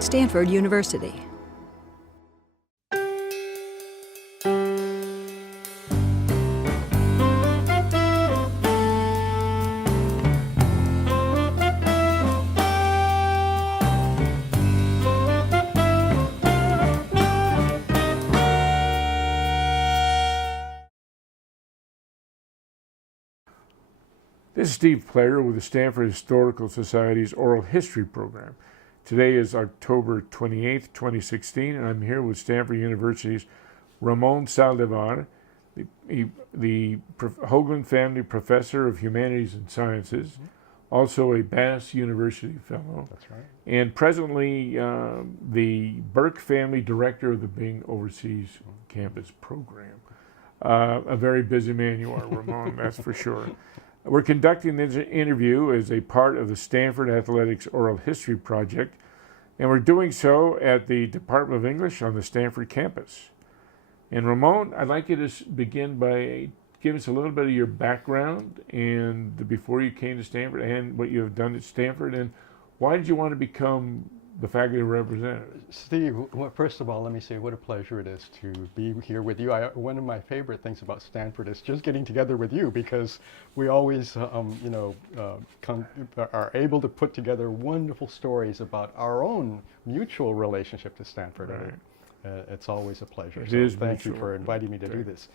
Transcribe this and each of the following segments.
Stanford University. This is Steve Player with the Stanford Historical Society's Oral History Program. Today is October 28th, 2016, and I'm here with Stanford University's Ramon Saldivar, the Hoagland Family Professor of Humanities and Sciences, also a Bass University Fellow. That's right. And presently the Burke Family Director of the Bing Overseas Campus Program. A very busy man you are, Ramon, that's for sure. We're conducting this interview as a part of the Stanford Athletics Oral History Project, and we're doing so at the Department of English on the Stanford campus. And Ramon, I'd like you to begin by giving us a little bit of your background and before you came to Stanford and what you have done at Stanford, and why did you want to become the faculty representative? Steve, well, first of all, let me say what a pleasure it is to be here with you. One of my favorite things about Stanford is just getting together with you, because we always, are able to put together wonderful stories about our own mutual relationship to Stanford. Right. It's always a pleasure. Thank you for inviting me to do this.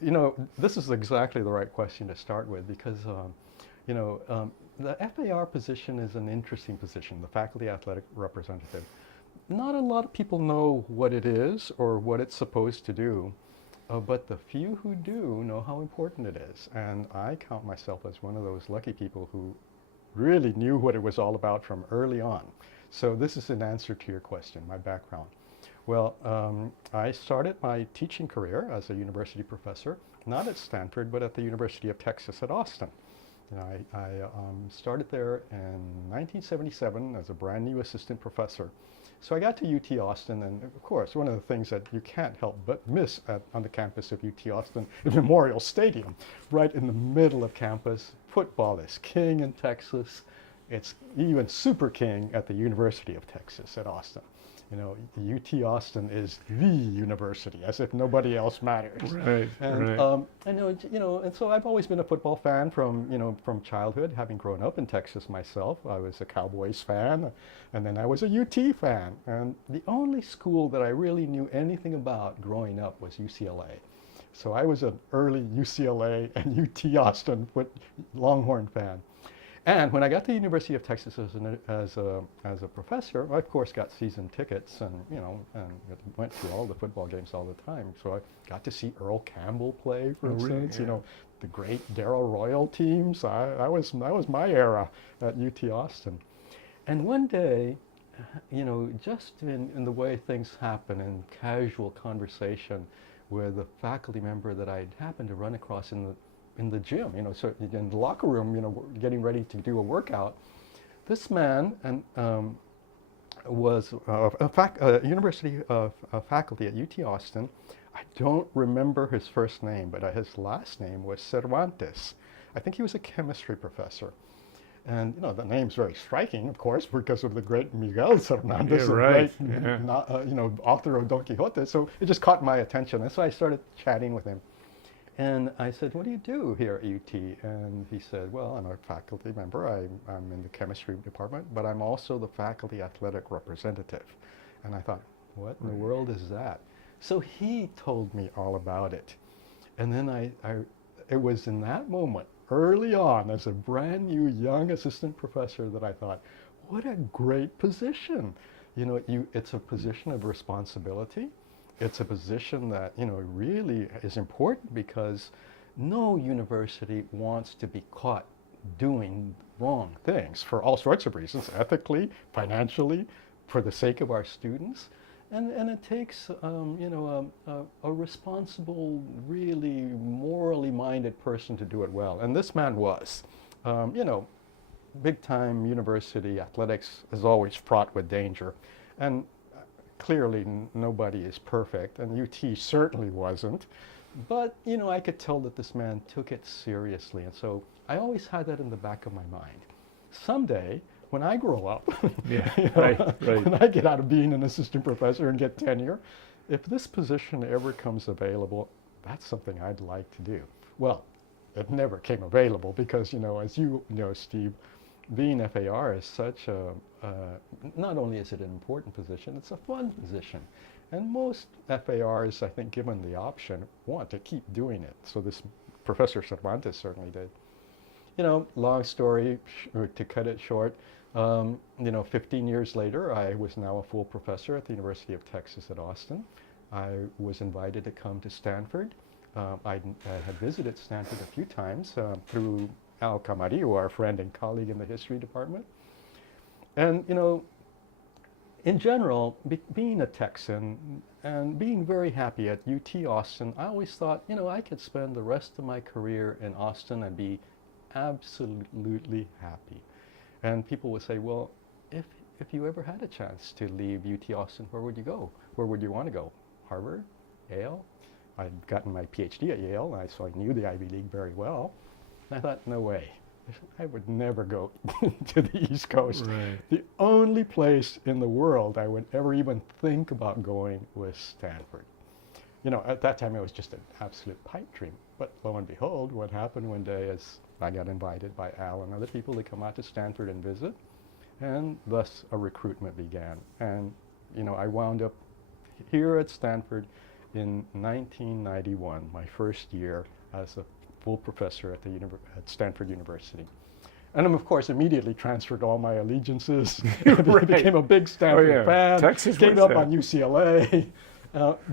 You know, this is exactly the right question to start with, because the FAR position is an interesting position, the Faculty Athletic Representative. Not a lot of people know what it is or what it's supposed to do, but the few who do know how important it is. And I count myself as one of those lucky people who really knew what it was all about from early on. So this is an answer to your question, my background. Well, I started my teaching career as a university professor, not at Stanford, but at the University of Texas at Austin. You know, I started there in 1977 as a brand new assistant professor. So I got to UT Austin, and of course, one of the things that you can't help but miss on the campus of UT Austin is Memorial Stadium, right in the middle of campus. Football is king in Texas. It's even super king at the University of Texas at Austin. You know, UT Austin is the university, as if nobody else matters. Right, and, right. And so I've always been a football fan from childhood, having grown up in Texas myself. I was a Cowboys fan, and then I was a UT fan. And the only school that I really knew anything about growing up was UCLA. So I was an early UCLA and UT Austin Longhorn fan. And when I got to the University of Texas as a professor, I of course got season tickets and went to all the football games all the time. So I got to see Earl Campbell play, for instance. Really? Yeah. The great Darrell Royal teams. That was my era at UT Austin. And one day, just in the way things happen in casual conversation with a faculty member that I'd happened to run across in the gym, so in the locker room, getting ready to do a workout. This man was a university faculty at UT Austin. I don't remember his first name, but his last name was Cervantes. I think he was a chemistry professor. And the name's very striking, of course, because of the great Miguel Cervantes, right. Author of Don Quixote. So it just caught my attention, and so I started chatting with him. And I said, what do you do here at UT? And he said, well, I'm a faculty member. I'm in the chemistry department, but I'm also the faculty athletic representative. And I thought, what in the world is that? So he told me all about it. And then it was in that moment, early on, as a brand new young assistant professor, that I thought, what a great position. It's a position of responsibility. It's a position that, really is important, because no university wants to be caught doing wrong things for all sorts of reasons, ethically, financially, for the sake of our students. And it takes, a responsible, really morally minded person to do it well. And this man was. Big time university athletics is always fraught with danger. And clearly nobody is perfect, and UT certainly wasn't. But, I could tell that this man took it seriously. And so I always had that in the back of my mind. Someday, when I grow up, Yeah, you know, right. when I get out of being an assistant professor and get tenure, if this position ever comes available, that's something I'd like to do. Well, it never came available because, you know, as you know, Steve, being FAR is such a, not only is it an important position, it's a fun position. And most FARs, I think, given the option, want to keep doing it. So this Professor Cervantes certainly did. You know, long story, to cut it short, you know, 15 years later, I was now a full professor at the University of Texas at Austin. I was invited to come to Stanford. I had visited Stanford a few times through Al Camarillo, our friend and colleague in the history department. And, you know, in general, being a Texan and being very happy at UT Austin, I always thought, you know, I could spend the rest of my career in Austin and be absolutely happy. And people would say, well, if you ever had a chance to leave UT Austin, where would you go? Where would you want to go? Harvard? Yale? I'd gotten my PhD at Yale, so I knew the Ivy League very well. And I thought, no way. I would never go to the East Coast. Right. The only place in the world I would ever even think about going was Stanford. You know, at that time it was just an absolute pipe dream. But lo and behold, what happened one day is I got invited by Al and other people to come out to Stanford and visit. And thus a recruitment began. And, you know, I wound up here at Stanford in 1991, my first year as a full professor at at Stanford University. And I'm, of course, immediately transferred all my allegiances. Right. Became a big Stanford fan. Texas Gave was up that. on UCLA.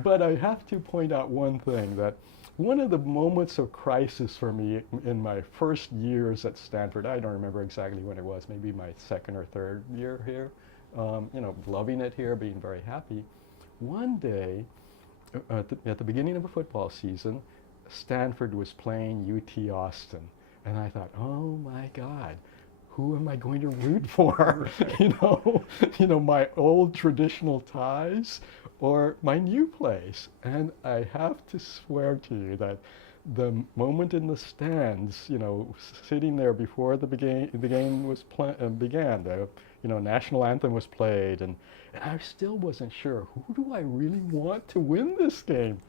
But I have to point out one thing, that one of the moments of crisis for me in my first years at Stanford, I don't remember exactly when it was, maybe my second or third year here, you know, loving it here, being very happy. One day, at the beginning of a football season, Stanford was playing UT Austin. And I thought, oh my God, who am I going to root for? you know, my old traditional ties or my new place. And I have to swear to you that the moment in the stands, you know, sitting there before the game was began, the national anthem was played, and I still wasn't sure, who do I really want to win this game?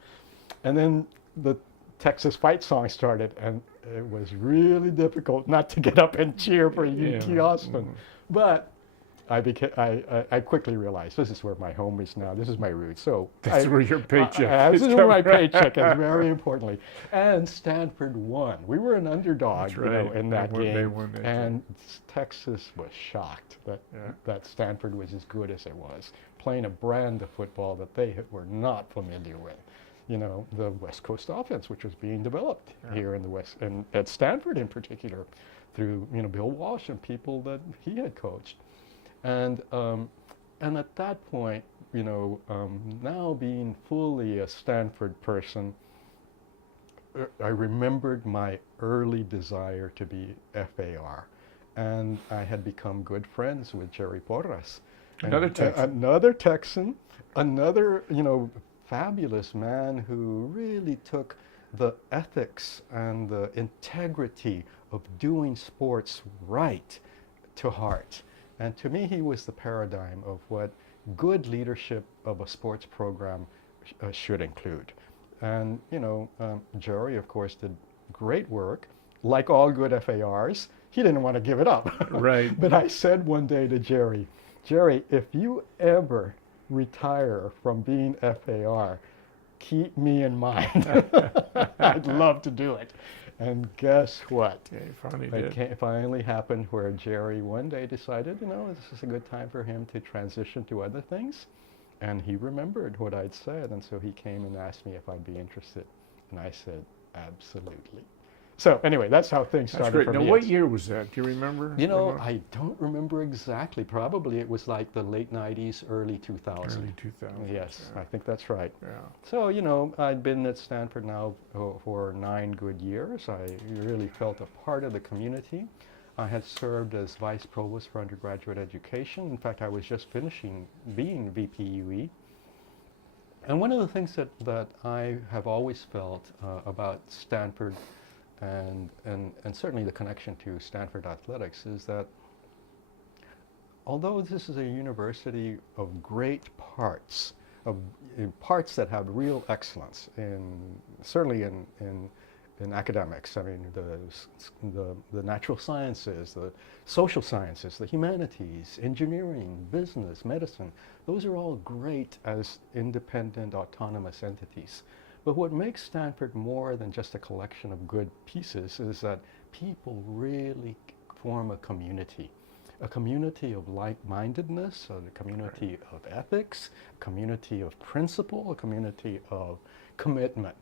And then the Texas fight song started, and it was really difficult not to get up and cheer for UT Austin. But I quickly realized this is where my home is now. This is my roots. So That's where your paycheck this is is where my coming. paycheck is, very importantly. And Stanford won. We were an underdog, That's right. in that game. They won that and Texas was shocked that Stanford was as good as it was, playing a brand of football that they were not familiar with. You know, the West Coast offense, which was being developed here in the West, and at Stanford in particular, through, you know, Bill Walsh and people that he had coached. And at that point, you know, now being fully a Stanford person, I remembered my early desire to be FAR. And I had become good friends with Jerry Porras. Another Texan. Another Texan, another, you know, fabulous man who really took the ethics and the integrity of doing sports right to heart. And to me, he was the paradigm of what good leadership of a sports program should include. And, you know, Jerry, of course, did great work. Like all good FARs, he didn't want to give it up. Right. But I said one day to Jerry, if you ever retire from being FAR, keep me in mind. I'd love to do it. And guess what? It finally happened where Jerry one day decided, you know, this is a good time for him to transition to other things. And he remembered what I'd said, and so he came and asked me if I'd be interested. And I said, absolutely. So anyway, that's how things started for me. Now, what year was that? Do you remember? You know, I don't remember exactly. Probably it was like the late 90s, early 2000s. Early 2000s. Yes, I think that's right. Yeah. So, you know, I'd been at Stanford now for 9 good years. I really felt a part of the community. I had served as vice provost for undergraduate education. In fact, I was just finishing being VPUE. And one of the things that I have always felt about Stanford and certainly the connection to Stanford athletics is that although this is a university of great parts, of parts that have real excellence certainly in academics. I mean, the natural sciences, the social sciences, the humanities, engineering, business, medicine, those are all great as independent, autonomous entities. But what makes Stanford more than just a collection of good pieces is that people really form a community of like-mindedness, a community of ethics, a community of principle, a community of commitment.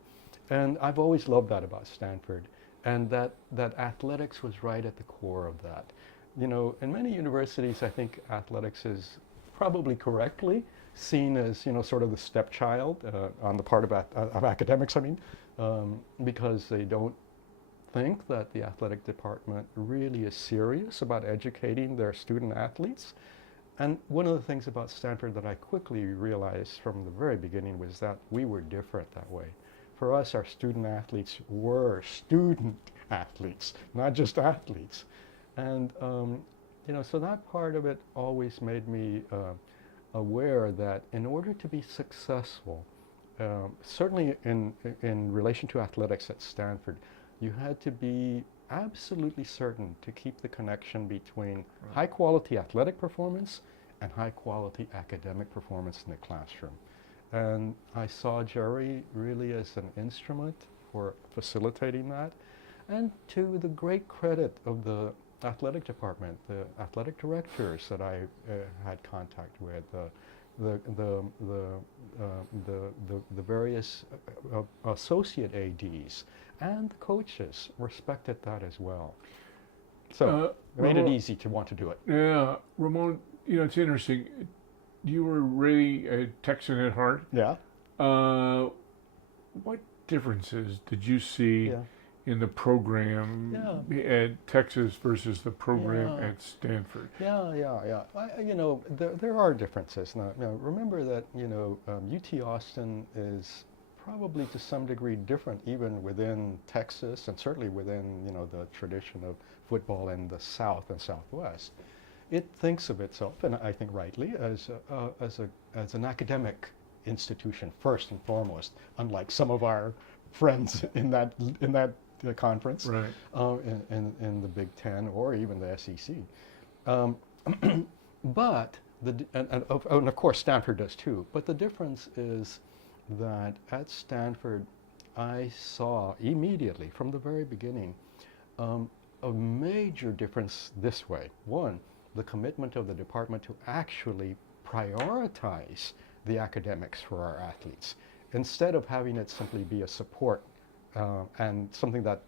And I've always loved that about Stanford, and that athletics was right at the core of that. You know, in many universities, I think athletics is probably correctly seen as, you know, sort of the stepchild on the part of academics, I mean, because they don't think that the athletic department really is serious about educating their student athletes. And one of the things about Stanford that I quickly realized from the very beginning was that we were different that way. For us, our student athletes were student athletes, not just athletes. And, you know, so that part of it always made me aware that in order to be successful, certainly in relation to athletics at Stanford, you had to be absolutely certain to keep the connection between high-quality athletic performance and high-quality academic performance in the classroom. And I saw Jerry really as an instrument for facilitating that. And to the great credit of the athletic department, the athletic directors that I had contact with, the various associate ADs and the coaches respected that as well. So it made it easy to want to do it. Yeah, Ramon, you know, it's interesting. You were really a Texan at heart. Yeah. What differences did you see in the program at Texas versus the program at Stanford? You know, there are differences. Now, remember that, you know, UT Austin is probably to some degree different even within Texas and certainly within, you know, the tradition of football in the South and Southwest. It thinks of itself, and I think rightly, as an academic institution first and foremost, unlike some of our friends in that conference, right. in the Big Ten or even the SEC. But and of course Stanford does too. But the difference is that at Stanford, I saw immediately from the very beginning a major difference this way. One, the commitment of the department to actually prioritize the academics for our athletes, instead of having it simply be a support and something that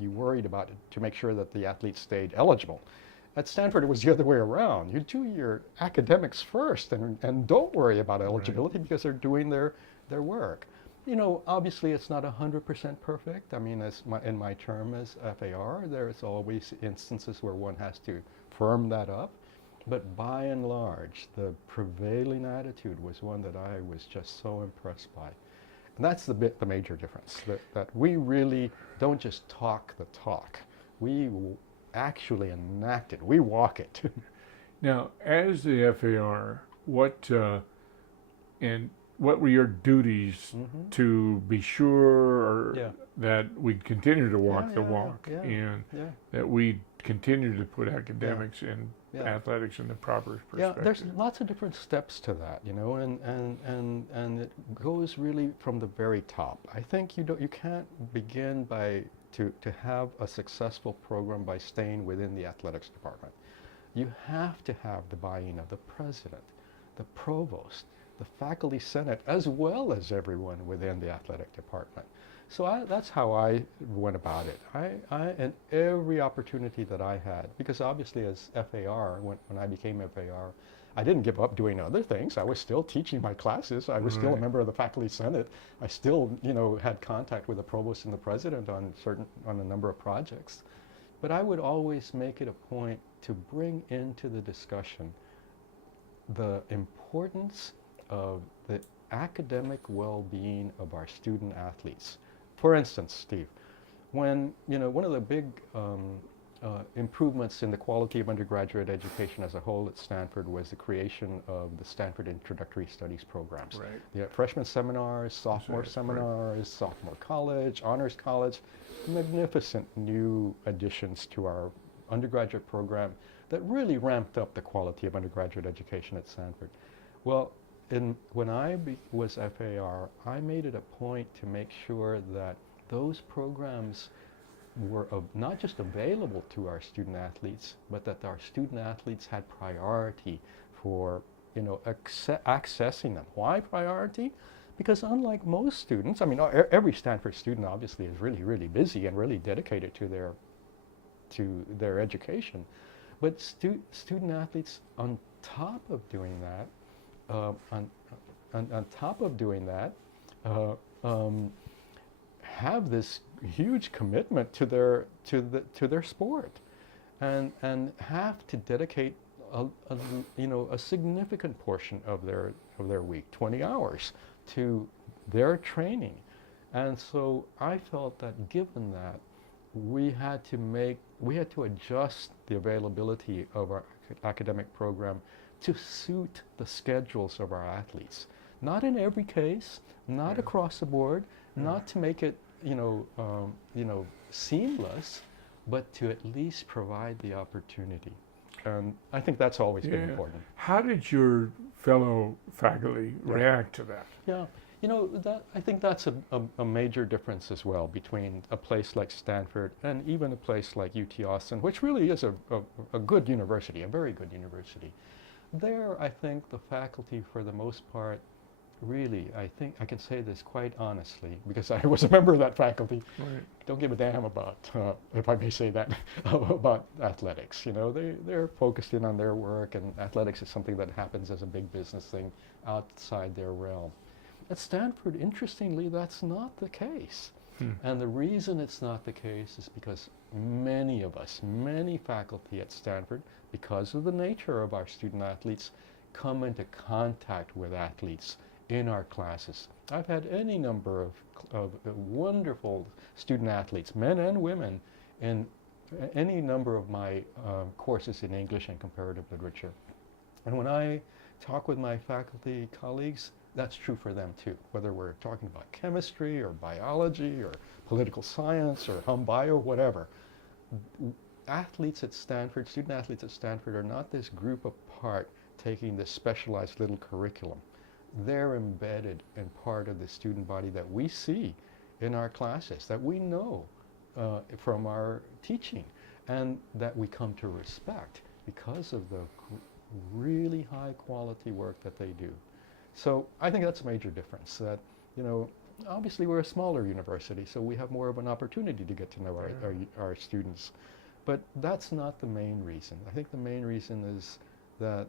you worried about to make sure that the athletes stayed eligible. At Stanford, it was the other way around. You do your academics first and don't worry about eligibility because they're doing their work. You know, obviously it's not 100% perfect. I mean, in my term as FAR, there's always instances where one has to firm that up. But by and large, the prevailing attitude was one that I was just so impressed by. And that's the major difference, that we really don't just talk the talk. We actually enact it. We walk it. Now, as the FAR, what were your duties to be sure that we continue to walk the walk and that we continue to put academics and athletics in the proper perspective? Yeah, there's lots of different steps to that, you know, and it goes really from the very top. I think you can't begin to have a successful program by staying within the athletics department. You have to have the buy-in of the president, the provost, the faculty senate, as well as everyone within the athletic department. So that's how I went about it. And every opportunity that I had, because obviously as FAR, when I became FAR, I didn't give up doing other things. I was still teaching my classes. I was still a member of the faculty senate. I still, you know, had contact with the provost and the president on a number of projects. But I would always make it a point to bring into the discussion the importance of the academic well-being of our student athletes. For instance, Steve, when, you know, one of the big improvements in the quality of undergraduate education as a whole at Stanford was the creation of the Stanford Introductory Studies programs. Right. The freshman seminars, sophomore right. seminars, sophomore college, honors college, magnificent new additions to our undergraduate program that really ramped up the quality of undergraduate education at Stanford. Well, when I was FAR, I made it a point to make sure that those programs were not just available to our student athletes, but that our student athletes had priority for, accessing them. Why priority? Because unlike most students, I mean, every Stanford student obviously is really, really busy and really dedicated to their education, but student athletes on top of doing that, have this huge commitment to their sport, and have to dedicate a significant portion of their week, 20 hours, to their training. And so I felt that given that, we had to adjust the availability of our academic program to suit the schedules of our athletes. Not in every case, not across the board, not to make it seamless, but to at least provide the opportunity. And I think that's always been important. How did your fellow faculty react to that? Yeah, I think that's a major difference as well between a place like Stanford and even a place like UT Austin, which really is a good university, a very good university. There, I think the faculty, for the most part, really, I think I can say this quite honestly, because I was a member of that faculty, don't give a damn about, if I may say that, about athletics. They're focused in on their work, and athletics is something that happens as a big business thing outside their realm. At Stanford, interestingly, that's not the case. And the reason it's not the case is because many faculty at Stanford, because of the nature of our student athletes, come into contact with athletes in our classes. I've had any number of wonderful student athletes, men and women, in any number of my courses in English and comparative literature. And when I talk with my faculty colleagues, that's true for them too, whether we're talking about chemistry or biology or political science or hum bio, whatever. Athletes at Stanford, student athletes at Stanford, are not this group apart taking this specialized little curriculum. They're embedded in part of the student body that we see in our classes, that we know from our teaching, and that we come to respect because of the really high quality work that they do. So I think that's a major difference, that, obviously we're a smaller university, so we have more of an opportunity to get to know our students. But that's not the main reason. I think the main reason is that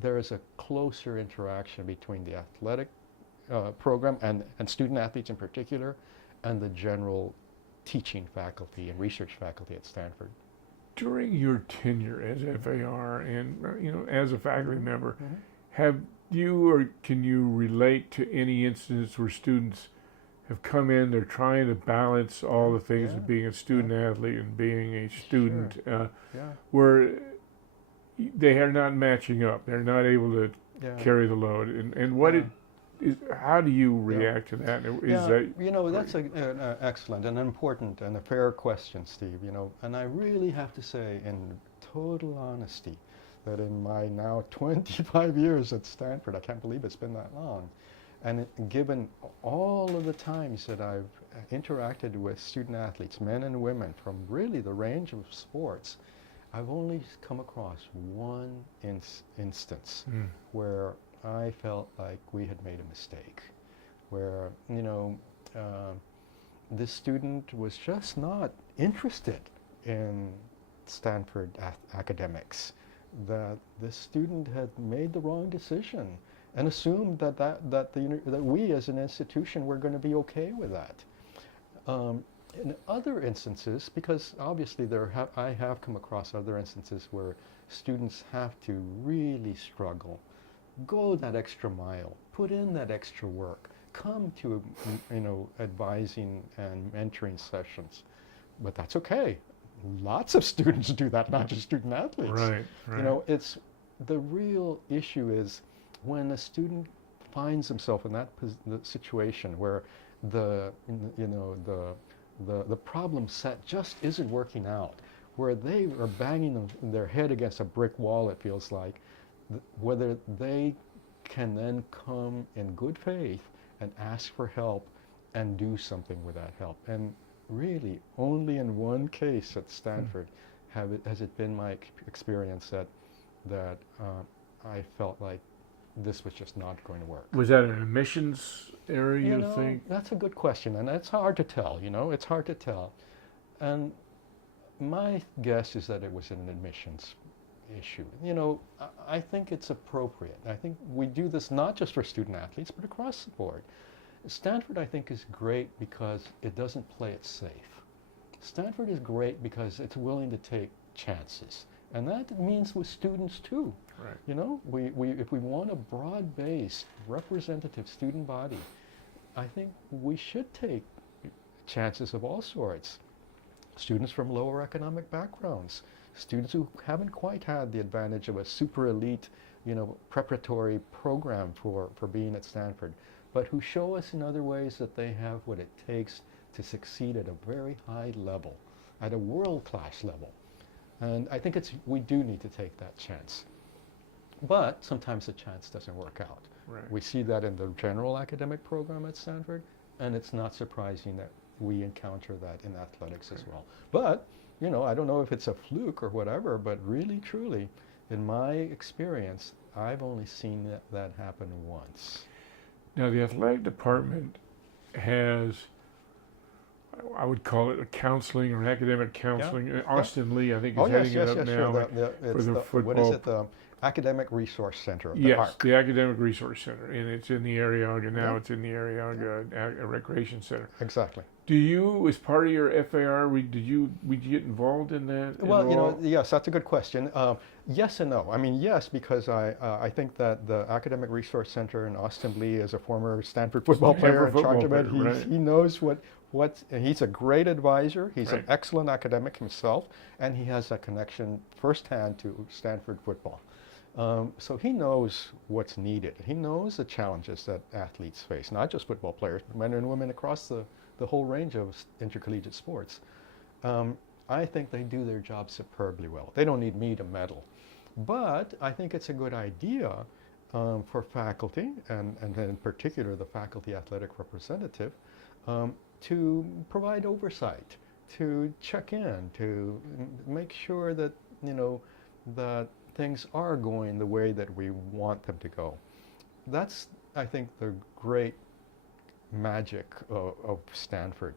there is a closer interaction between the athletic program and student athletes in particular, and the general teaching faculty and research faculty at Stanford. During your tenure as FAR and as a faculty member, have you or can you relate to any instance where students have come in, they're trying to balance all the things of being a student athlete and being a student, where they are not matching up, they're not able to carry the load, and what how do you react to that? That's an excellent and important and a fair question, Steve. And I really have to say, in total honesty, that in my now 25 years at Stanford, I can't believe it's been that long, and given all of the times that I've interacted with student athletes, men and women, from really the range of sports, I've only come across one instance where I felt like we had made a mistake, where, this student was just not interested in Stanford academics, that the student had made the wrong decision and assumed that we as an institution were going to be okay with that. In other instances, because obviously I have come across other instances where students have to really struggle, go that extra mile, put in that extra work, come to advising and mentoring sessions, but that's okay. lots of students do that, not just student athletes. Right, right. You know, it's the real issue is when a student finds himself in that the situation where the problem set just isn't working out, where they are banging their head against a brick wall, it feels like, whether they can then come in good faith and ask for help and do something with that help. And really, only in one case at Stanford has it been my experience that I felt like this was just not going to work. Was that an admissions area, You you know, think? that's a good question, and it's hard to tell, you know, it's hard to tell. And my guess is that it was an admissions issue. You know, I think it's appropriate. I think we do this not just for student athletes, but across the board. Stanford, I think, is great because it doesn't play it safe. Stanford is great because it's willing to take chances. And that means with students too. Right. You know, if we want a broad-based, representative student body, I think we should take chances of all sorts. Students from lower economic backgrounds, students who haven't quite had the advantage of a super elite, you know, preparatory program for being at Stanford, but who show us in other ways that they have what it takes to succeed at a very high level, at a world-class level. And I think we do need to take that chance. But sometimes the chance doesn't work out. Right. We see that in the general academic program at Stanford, and it's not surprising that we encounter that in athletics as well. But, you know, I don't know if it's a fluke or whatever, but really, truly, in my experience, I've only seen that happen once. Now, the athletic department has, I would call it a counseling or academic counseling. Austin Lee, I think, is heading it up now sure. for the football. What is it? The Academic Resource Center. Yes, ARC. the Academic Resource Center, and it's in the Arriaga now. Yeah. It's in the Arriaga Recreation Center. Exactly. Do you, as part of your FAR, did you get involved in that? Well, at you know, all? yes, that's a good question. Yes and no. I mean, yes, because I think that the Academic Resource Center in Austin Lee is a former Stanford football player in charge of it. He knows and he's a great advisor. He's an excellent academic himself, and he has a connection firsthand to Stanford football. So he knows what's needed. He knows the challenges that athletes face, not just football players, but men and women across the whole range of intercollegiate sports. I think they do their job superbly well. They don't need me to meddle. But I think it's a good idea for faculty, and in particular the faculty athletic representative, to provide oversight, to check in, to make sure that, you know, that things are going the way that we want them to go. That's, I think, the great magic of Stanford,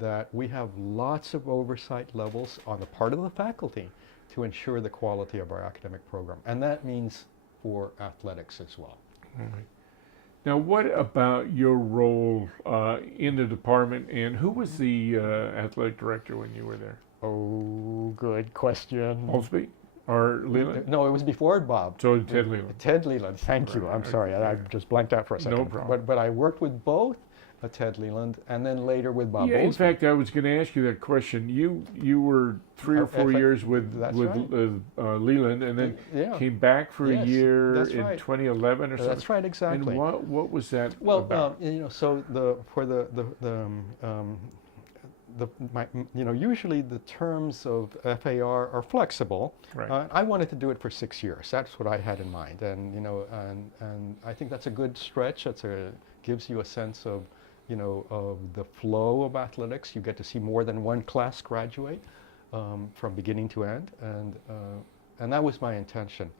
that we have lots of oversight levels on the part of the faculty to ensure the quality of our academic program. And that means for athletics as well. All right. Now, what about your role in the department, and who was the athletic director when you were there? Oh, good question. Holsby or Leland? No, it was before Bob. So Ted Leland. Ted Leland, thank you. I'm sorry, I just blanked out for a second. No problem. But I worked with both Ted Leland and then later with Bob. Yeah, in Bowlesby. fact, I was going to ask you that question. You were 3 or 4 years with Leland, and then came back for a year in 2011 or something. That's right, exactly. And what was that well, about? you know, so usually the terms of FAR are flexible. Right. I wanted to do it for 6 years. That's what I had in mind, and you know, and I think that's a good stretch. Gives you a sense of, you know, of the flow of athletics. You get to see more than one class graduate from beginning to end, and that was my intention.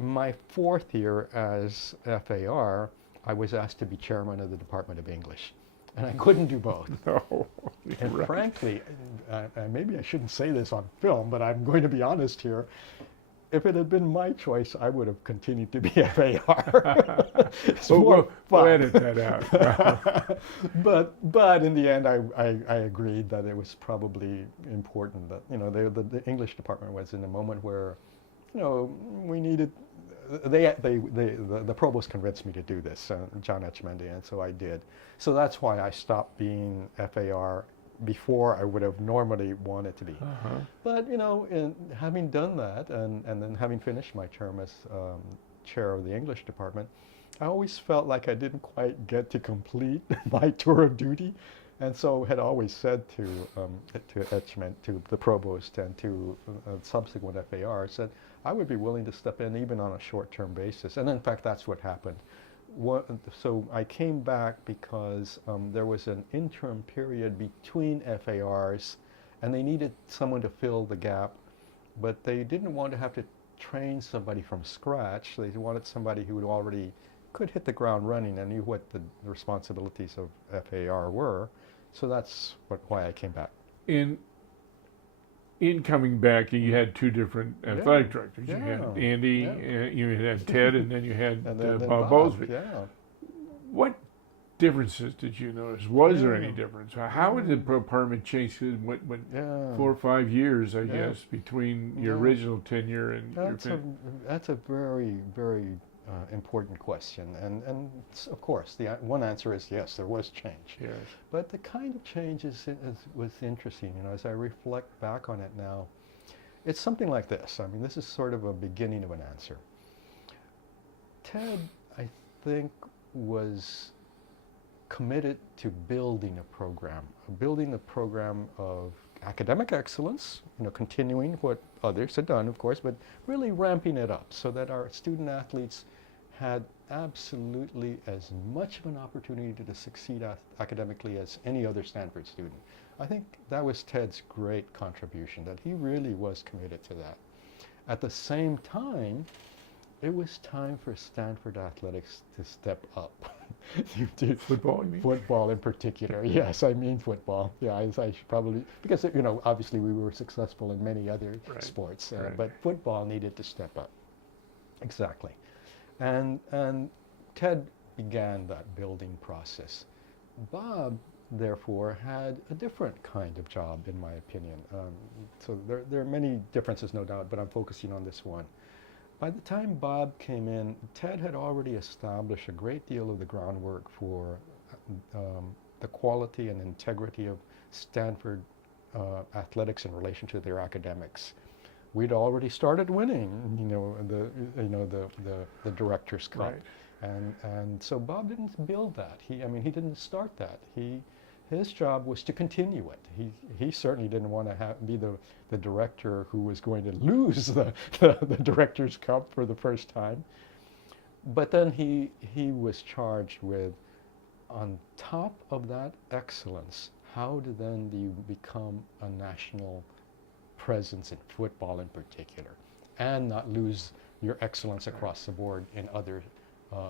My 4th year as FAR, I was asked to be chairman of the Department of English. And I couldn't do both. No. And frankly, maybe I shouldn't say this on film, but I'm going to be honest here. If it had been my choice, I would have continued to be FAR. We'll edit that out. but in the end, I agreed that it was probably important that, you know, the English department was in a moment where, you know, we needed. The provost convinced me to do this, John Etchemendy, and so I did. So that's why I stopped being FAR before I would have normally wanted to be. Uh-huh. But, in having done that and then having finished my term as chair of the English department, I always felt like I didn't quite get to complete my tour of duty. And so had always said to Etchment, to the provost and to subsequent FARs that I would be willing to step in even on a short-term basis. And in fact, that's what happened. So I came back because there was an interim period between FARs and they needed someone to fill the gap, but they didn't want to have to train somebody from scratch. They wanted somebody who would already could hit the ground running and knew what the responsibilities of FAR were. So that's why I came back. In coming back, you had two different athletic directors. You had Andy, you had Ted, and then you had then Bob Bowlesby. Yeah. What differences did you notice? Was there any difference? How did the department change? It went 4 or 5 years, I guess, between your original tenure and that's a very, very important question. And of course, the one answer is yes, there was change. Yes. But the kind of change was interesting. As I reflect back on it now, it's something like this. I mean, this is sort of a beginning of an answer. Ted, I think, was committed to building a program of academic excellence, continuing what others had done, of course, but really ramping it up so that our student athletes had absolutely as much of an opportunity to succeed academically as any other Stanford student. I think that was Ted's great contribution, that he really was committed to that. At the same time, it was time for Stanford athletics to step up. Football, you mean? Football in particular. Yes, I mean football. Yeah, I should probably, because, obviously we were successful in many other sports, but football needed to step up. Exactly. And Ted began that building process. Bob, therefore, had a different kind of job, in my opinion. So there are many differences, no doubt, but I'm focusing on this one. By the time Bob came in, Ted had already established a great deal of the groundwork for the quality and integrity of Stanford athletics in relation to their academics. We'd already started winning, the Directors' Cup, and so Bob didn't build that. He didn't start that. His job was to continue it. He certainly didn't want to be the director who was going to lose the Directors' Cup for the first time. But then he was charged with, on top of that excellence, how do then you become a national presence in football in particular, and not lose your excellence across the board in other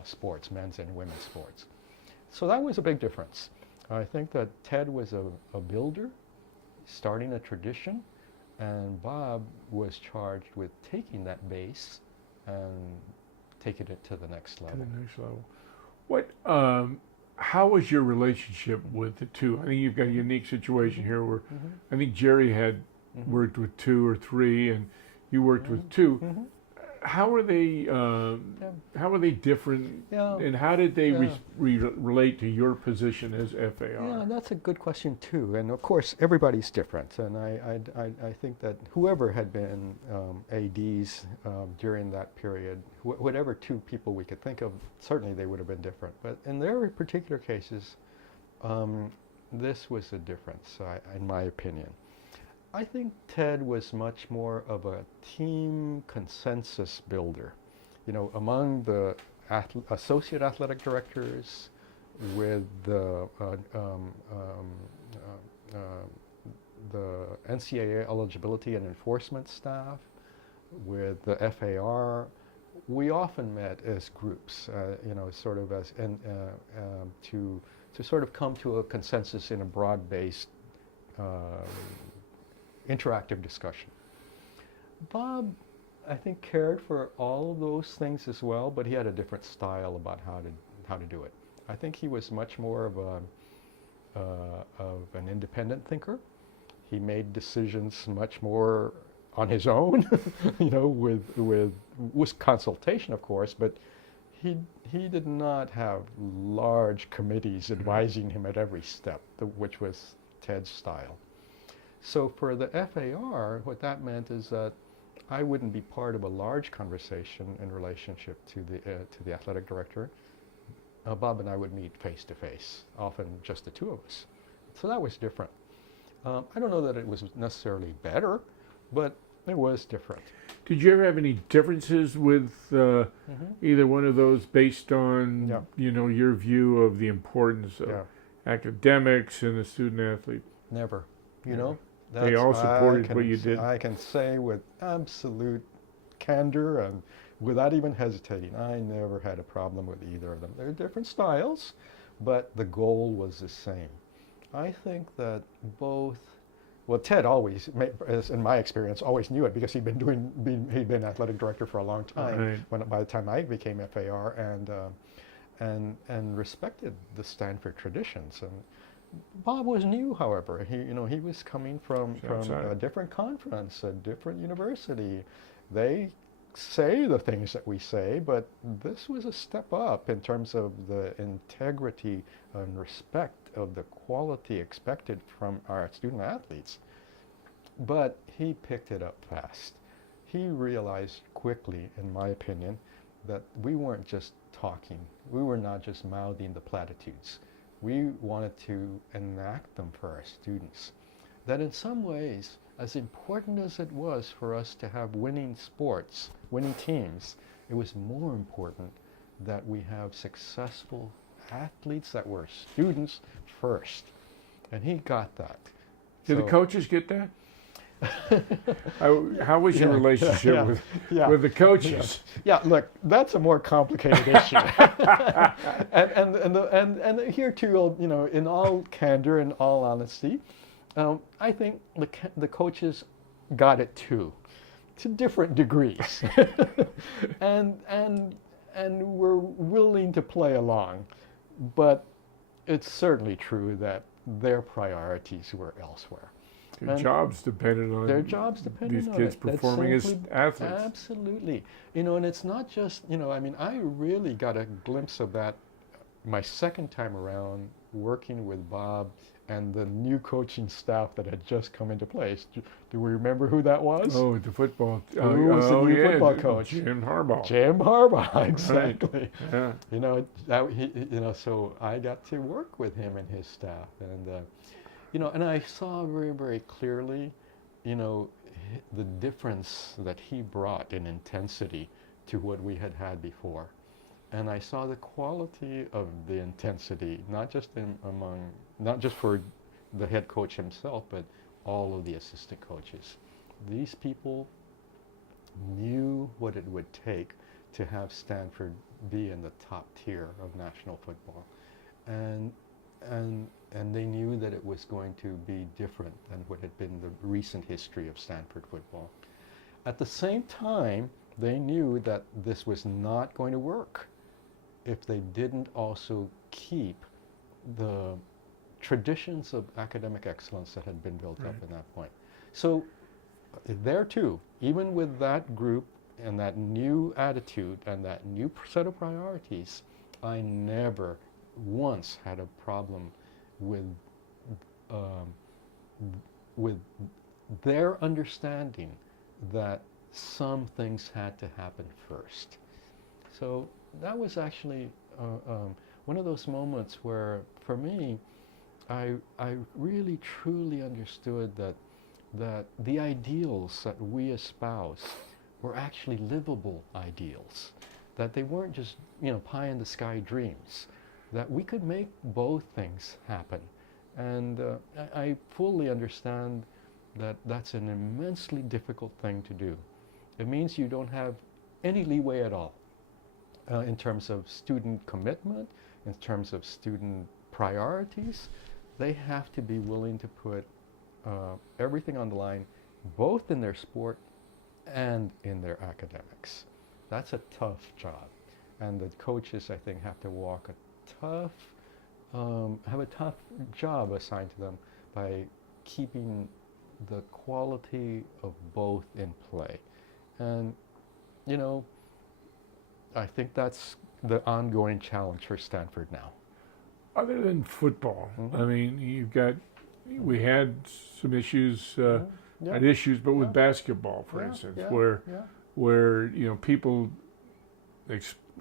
sports, men's and women's sports. So that was a big difference. I think that Ted was a builder, starting a tradition, and Bob was charged with taking that base and taking it to the next level. To the next level. What? How was your relationship with the two? I think you've got a unique situation here where I think Jerry had worked with 2 or 3, and you worked with 2. How are they? How are they different? And how did they relate to your position as FAR? Yeah, that's a good question too. And of course, everybody's different. And I think that whoever had been ADs during that period, whatever 2 people we could think of, certainly they would have been different. But in their particular cases, this was a difference, in my opinion. I think Ted was much more of a team consensus builder. Among the associate athletic directors, with the NCAA eligibility and enforcement staff, with the FAR, we often met as groups, sort of as to sort of come to a consensus in a broad-based interactive discussion. Bob, I think, cared for all of those things as well, but he had a different style about how to do it. I think he was much more of an independent thinker. He made decisions much more on his own, with consultation, of course, but he did not have large committees advising him at every step, which was Ted's style. So for the FAR, what that meant is that I wouldn't be part of a large conversation in relationship to the athletic director. Bob and I would meet face to face, often just the two of us. So that was different. I don't know that it was necessarily better, but it was different. Did you ever have any differences with either one of those based on Yeah. your view of the importance of Yeah. academics and the student athlete? Never. You Yeah. know, They all supported what you did. I can say with absolute candor and without even hesitating, I never had a problem with either of them. They're different styles, but the goal was the same. I think that both. Well, Ted always, in my experience, always knew it because he'd been athletic director for a long time. Right. By the time I became FAR, and respected the Stanford traditions. And Bob was new, however. He was coming from a different conference, a different university. They say the things that we say, but this was a step up in terms of the integrity and respect of the quality expected from our student athletes. But he picked it up fast. He realized quickly, in my opinion, that we weren't just talking. We were not just mouthing the platitudes. We wanted to enact them for our students. That in some ways, as important as it was for us to have winning sports, winning teams, it was more important that we have successful athletes that were students first. And he got that. Did the coaches get that? How was your relationship with the coaches? Yeah, look, that's a more complicated issue. and here too, in all candor and all honesty, I think the coaches got it too, to different degrees, and were willing to play along. But it's certainly true that their priorities were elsewhere. Their jobs depended on these kids performing as athletes. Absolutely. And it's not just, I really got a glimpse of that my second time around working with Bob and the new coaching staff that had just come into place. Do we remember who that was? Oh, the football. Who was the new football coach? Jim Harbaugh. Jim Harbaugh, exactly. Right. Yeah. So I got to work with him and his staff, and I saw very, very clearly, the difference that he brought in intensity to what we had had before. And I saw the quality of the intensity, not just for the head coach himself, but all of the assistant coaches. These people knew what it would take to have Stanford be in the top tier of national football. And they knew that it was going to be different than what had been the recent history of Stanford football. At the same time, they knew that this was not going to work if they didn't also keep the traditions of academic excellence that had been built up at that point. So there too, even with that group and that new attitude and that new set of priorities, I never once had a problem with their understanding that some things had to happen first. So that was actually one of those moments where, for me, I really truly understood that the ideals that we espouse were actually livable ideals, that they weren't just pie in the sky dreams, that we could make both things happen. And I fully understand that that's an immensely difficult thing to do. It means you don't have any leeway at all in terms of student commitment, in terms of student priorities. They have to be willing to put everything on the line, both in their sport and in their academics. That's a tough job. And the coaches, I think, have to walk have a tough job assigned to them by keeping the quality of both in play. And, I think that's the ongoing challenge for Stanford now. Other than football, I mean, you've got we had some issues, Yeah. not issues, but with Yeah. basketball, for Yeah, instance, yeah, yeah. where people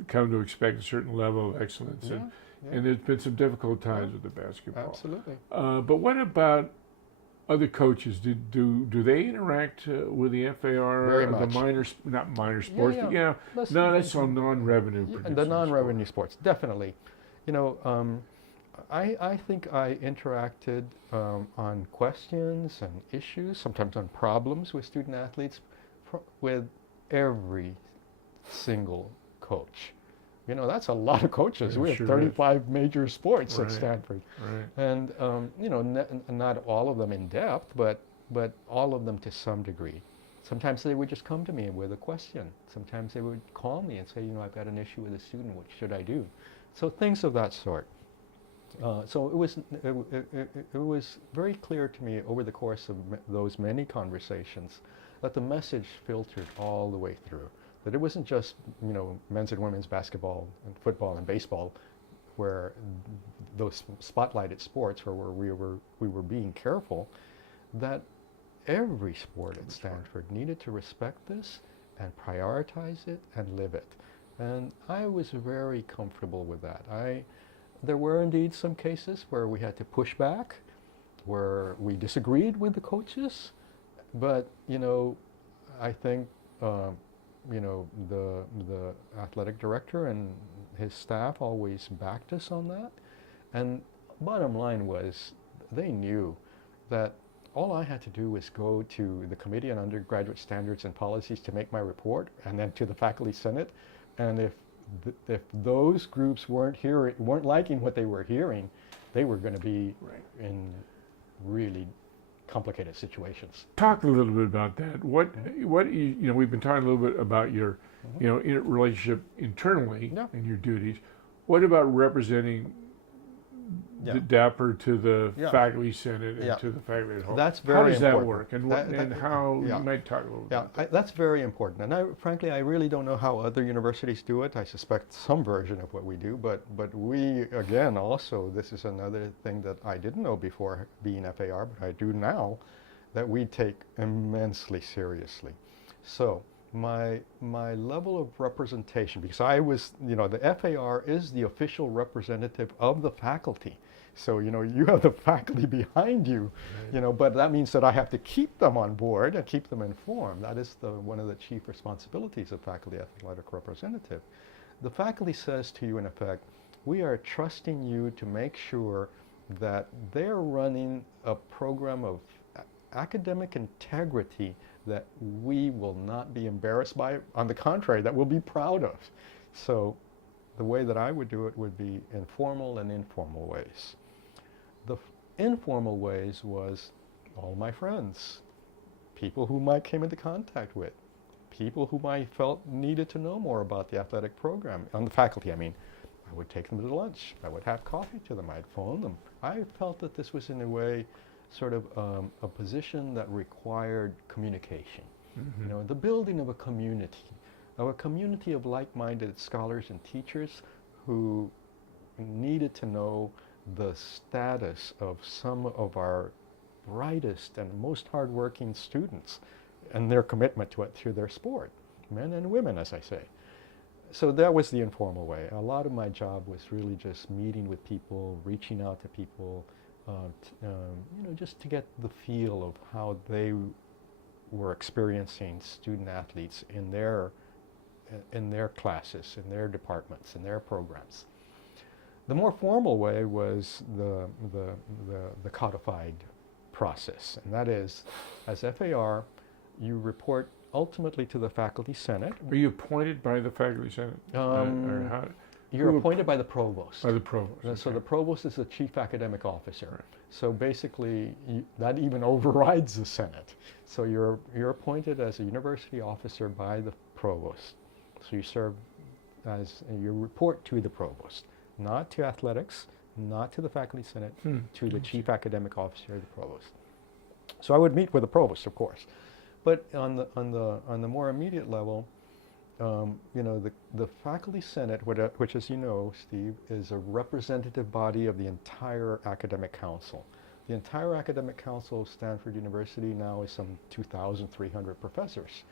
come to expect a certain level of excellence, Yeah, yeah. and there's been some difficult times Yeah. with the basketball. Absolutely. But what about other coaches? Do they interact with the FAR? Very The much. not minor sports, but Let's- no, that's all non-revenue Yeah, producing the non-revenue sports, definitely. You know, I think I interacted on questions and issues, sometimes on problems with student athletes, with every single coach. You know, that's a lot of coaches. Yeah, We have sure 35 major sports Right. at Stanford. Right. And, you know, not all of them in depth, but all of them to some degree. Sometimes they would just come to me with a question. Sometimes they would call me and say, you know, I've got an issue with a student. What should I do? So things of that sort. So it was very clear to me over the course of those many conversations that the message filtered all the way through. That it wasn't just, you know, men's and women's basketball and football and baseball, where those spotlighted sports where we were being careful. That every sport at Stanford needed to respect this and prioritize it and live it. And I was very comfortable with that. There were indeed some cases where we had to push back, where we disagreed with the coaches, but, you know, I think, you know, the athletic director and his staff always backed us on that. And bottom line was, they knew that all I had to do was go to the Committee on Undergraduate Standards and Policies to make my report, and then to the Faculty Senate. And if those groups weren't liking what they were hearing, they were going to be in really complicated situations. Talk a little bit about that. What you know, we've been talking a little bit about your you know, relationship internally Yeah. and your duties. What about representing Yeah. the DAPR to the Yeah. faculty senate and Yeah. to the faculty at home? That's How very does that important. work, and what, and how yeah. you might talk a little Yeah, bit about that's very important. And frankly, I really don't know how other universities do it. I suspect some version of what we do, but we, again, also, this is another thing that I didn't know before being FAR, but I do now, that we take immensely seriously. So my level of representation, because I was, you know, the FAR is the official representative of the faculty. So, you know, you have the faculty behind you, you know, but that means that I have to keep them on board and keep them informed. That is one of the chief responsibilities of faculty athletic representative. The faculty says to you, in effect, we are trusting you to make sure that they're running a program of academic integrity that we will not be embarrassed by. On the contrary, that we'll be proud of. So the way that I would do it would be in formal and informal ways. The informal ways was all my friends, people whom I came into contact with, people whom I felt needed to know more about the athletic program. On the faculty, I mean, I would take them to lunch. I would have coffee to them. I'd phone them. I felt that this was, in a way, sort of a position that required communication. You know, the building of a community of like-minded scholars and teachers who needed to know the status of some of our brightest and most hardworking students and their commitment to it through their sport, men and women, as I say. So that was the informal way. A lot of my job was really just meeting with people, reaching out to people, you know, just to get the feel of how they were experiencing student athletes in their classes, in their departments, in their programs. The more formal way was the codified process, and that is, as FAR, you report ultimately to the Faculty Senate. Are you appointed by the faculty senate? Or how? You're appointed by the provost. By the provost. So okay. the provost is the chief academic officer. Right. So basically, that even overrides the Senate. So you're appointed as a university officer by the provost. So you serve you report to the provost, not to athletics, not to the faculty senate, to the chief academic officer, the provost. So I would meet with the provost, of course, but on the more immediate level, you know, the faculty senate, which, as you know, Steve, is a representative body of the entire academic council. The entire academic council of Stanford University now is some 2,300 professors.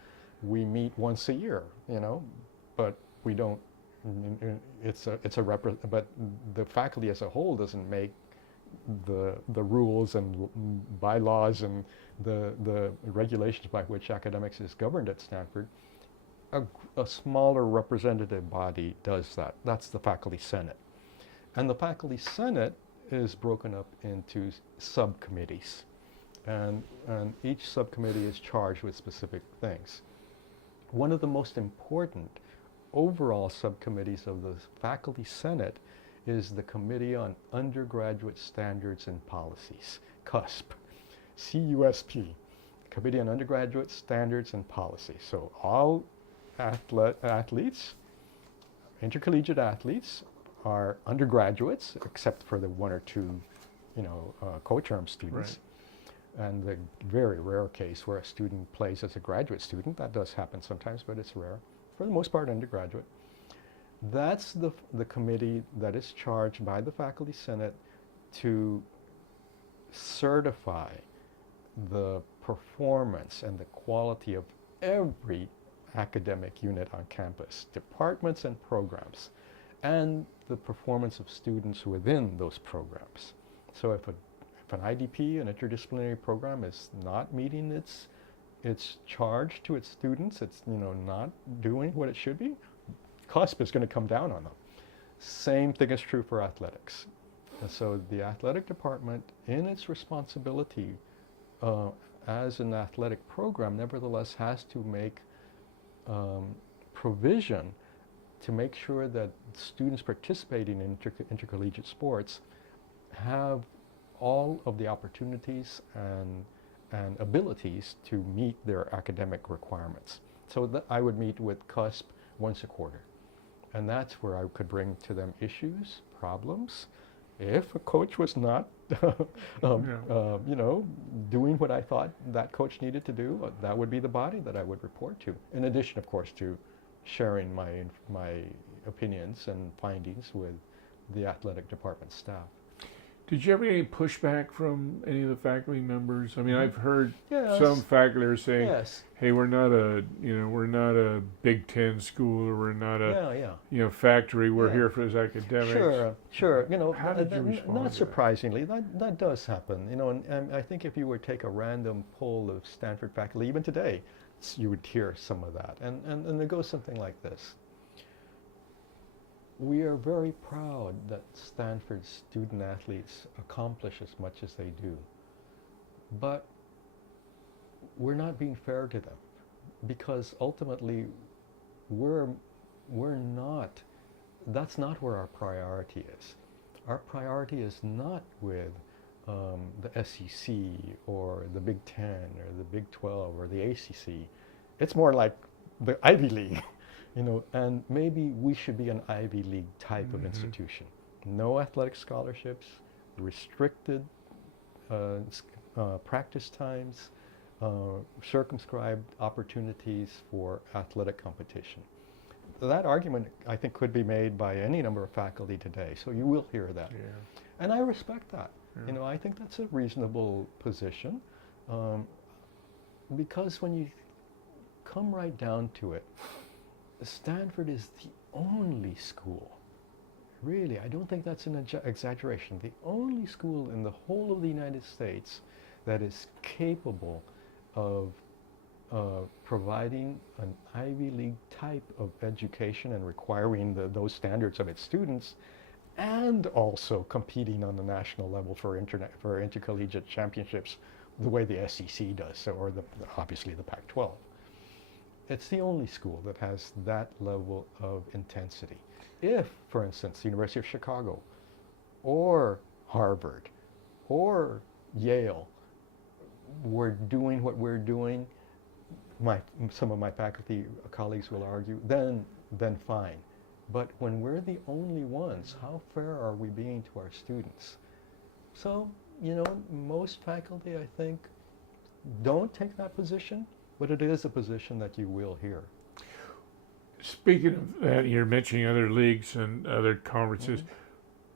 We meet once a year, but we don't. But the faculty as a whole doesn't make the rules and bylaws and the regulations by which academics is governed at Stanford. A smaller representative body does that. That's the faculty senate. And the faculty senate is broken up into subcommittees. And each subcommittee is charged with specific things. One of the most important overall subcommittees of the faculty senate is the Committee on Undergraduate Standards and Policies, CUSP, C-U-S-P, Committee on Undergraduate Standards and Policy. So all athletes, intercollegiate athletes, are undergraduates, except for the one or two, co-term students. Right. And the very rare case where a student plays as a graduate student. That does happen sometimes, but it's rare. For the most part, undergraduate. That's the committee that is charged by the faculty senate to certify the performance and the quality of every academic unit on campus, departments and programs, and the performance of students within those programs. So if an IDP, an interdisciplinary program, is not meeting its charge to its students, it's not doing what it should be, CUSP is going to come down on them. Same thing is true for athletics. And so the athletic department, in its responsibility as an athletic program, nevertheless has to make provision to make sure that students participating in intercollegiate sports have all of the opportunities and abilities to meet their academic requirements. So I would meet with CUSP once a quarter. And that's where I could bring to them issues, problems. If a coach was not, doing what I thought that coach needed to do, that would be the body that I would report to. In addition, of course, to sharing my opinions and findings with the athletic department staff. Did you ever get any pushback from any of the faculty members? I mean, I've heard Yes. some faculty are saying, Yes. "Hey, we're not a Big Ten school, or we're not a factory. We're Yeah. here for as academics." Sure. How did you respond not to that? surprisingly, that does happen. And I think if you were to take a random poll of Stanford faculty, even today, you would hear some of that. And it goes something like this. We are very proud that Stanford student athletes accomplish as much as they do. But we're not being fair to them, because ultimately that's not where our priority is. Our priority is not with the SEC or the Big Ten or the Big 12 or the ACC. It's more like the Ivy League. And maybe we should be an Ivy League type of institution. No athletic scholarships, restricted practice times, circumscribed opportunities for athletic competition. That argument, I think, could be made by any number of faculty today, so you will hear that. Yeah. And I respect that. Yeah. I think that's a reasonable position, because when you come right down to it, Stanford is the only school, really, I don't think that's an exaggeration, the only school in the whole of the United States that is capable of providing an Ivy League type of education and requiring those standards of its students, and also competing on the national level for intercollegiate championships the way the SEC does, or obviously the Pac-12. It's the only school that has that level of intensity. If, for instance, the University of Chicago or Harvard or Yale were doing what we're doing, some of my faculty colleagues will argue, then fine. But when we're the only ones, how fair are we being to our students? So, most faculty, I think, don't take that position, but it is a position that you will hear. Speaking of that, you're mentioning other leagues and other conferences.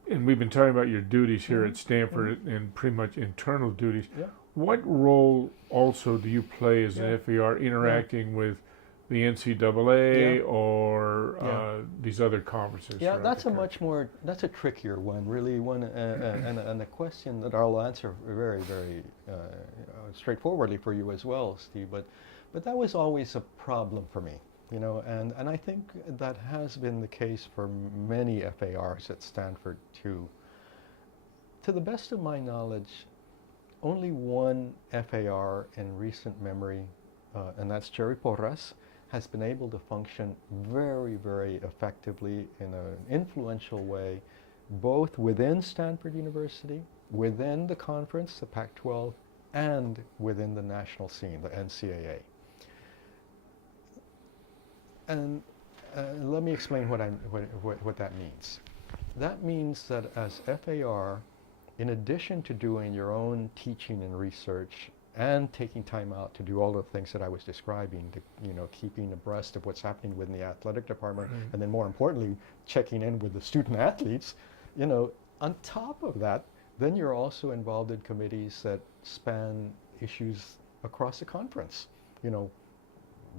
And we've been talking about your duties here Mhm. at Stanford and pretty much internal duties. Yeah. What role also do you play as Yeah. an FAR interacting with the NCAA Yeah. or Yeah. these other conferences? Yeah, throughout that's the a country? much more, that's a trickier one, really, one, and a question that I'll answer very, very straightforwardly for you as well, Steve, but that was always a problem for me, you know, and I think that has been the case for many FARs at Stanford too. To the best of my knowledge, only one FAR in recent memory, and that's Jerry Porras, has been able to function very, very effectively in an influential way, both within Stanford University, within the conference, the Pac-12, and within the national scene, the NCAA. And let me explain what that means. That means that as FAR, in addition to doing your own teaching and research and taking time out to do all the things that I was describing, to, you know, keeping abreast of what's happening within the athletic department, Right. and then more importantly, checking in with the student athletes, you know, on top of that, then you're also involved in committees that span issues across the conference. You know,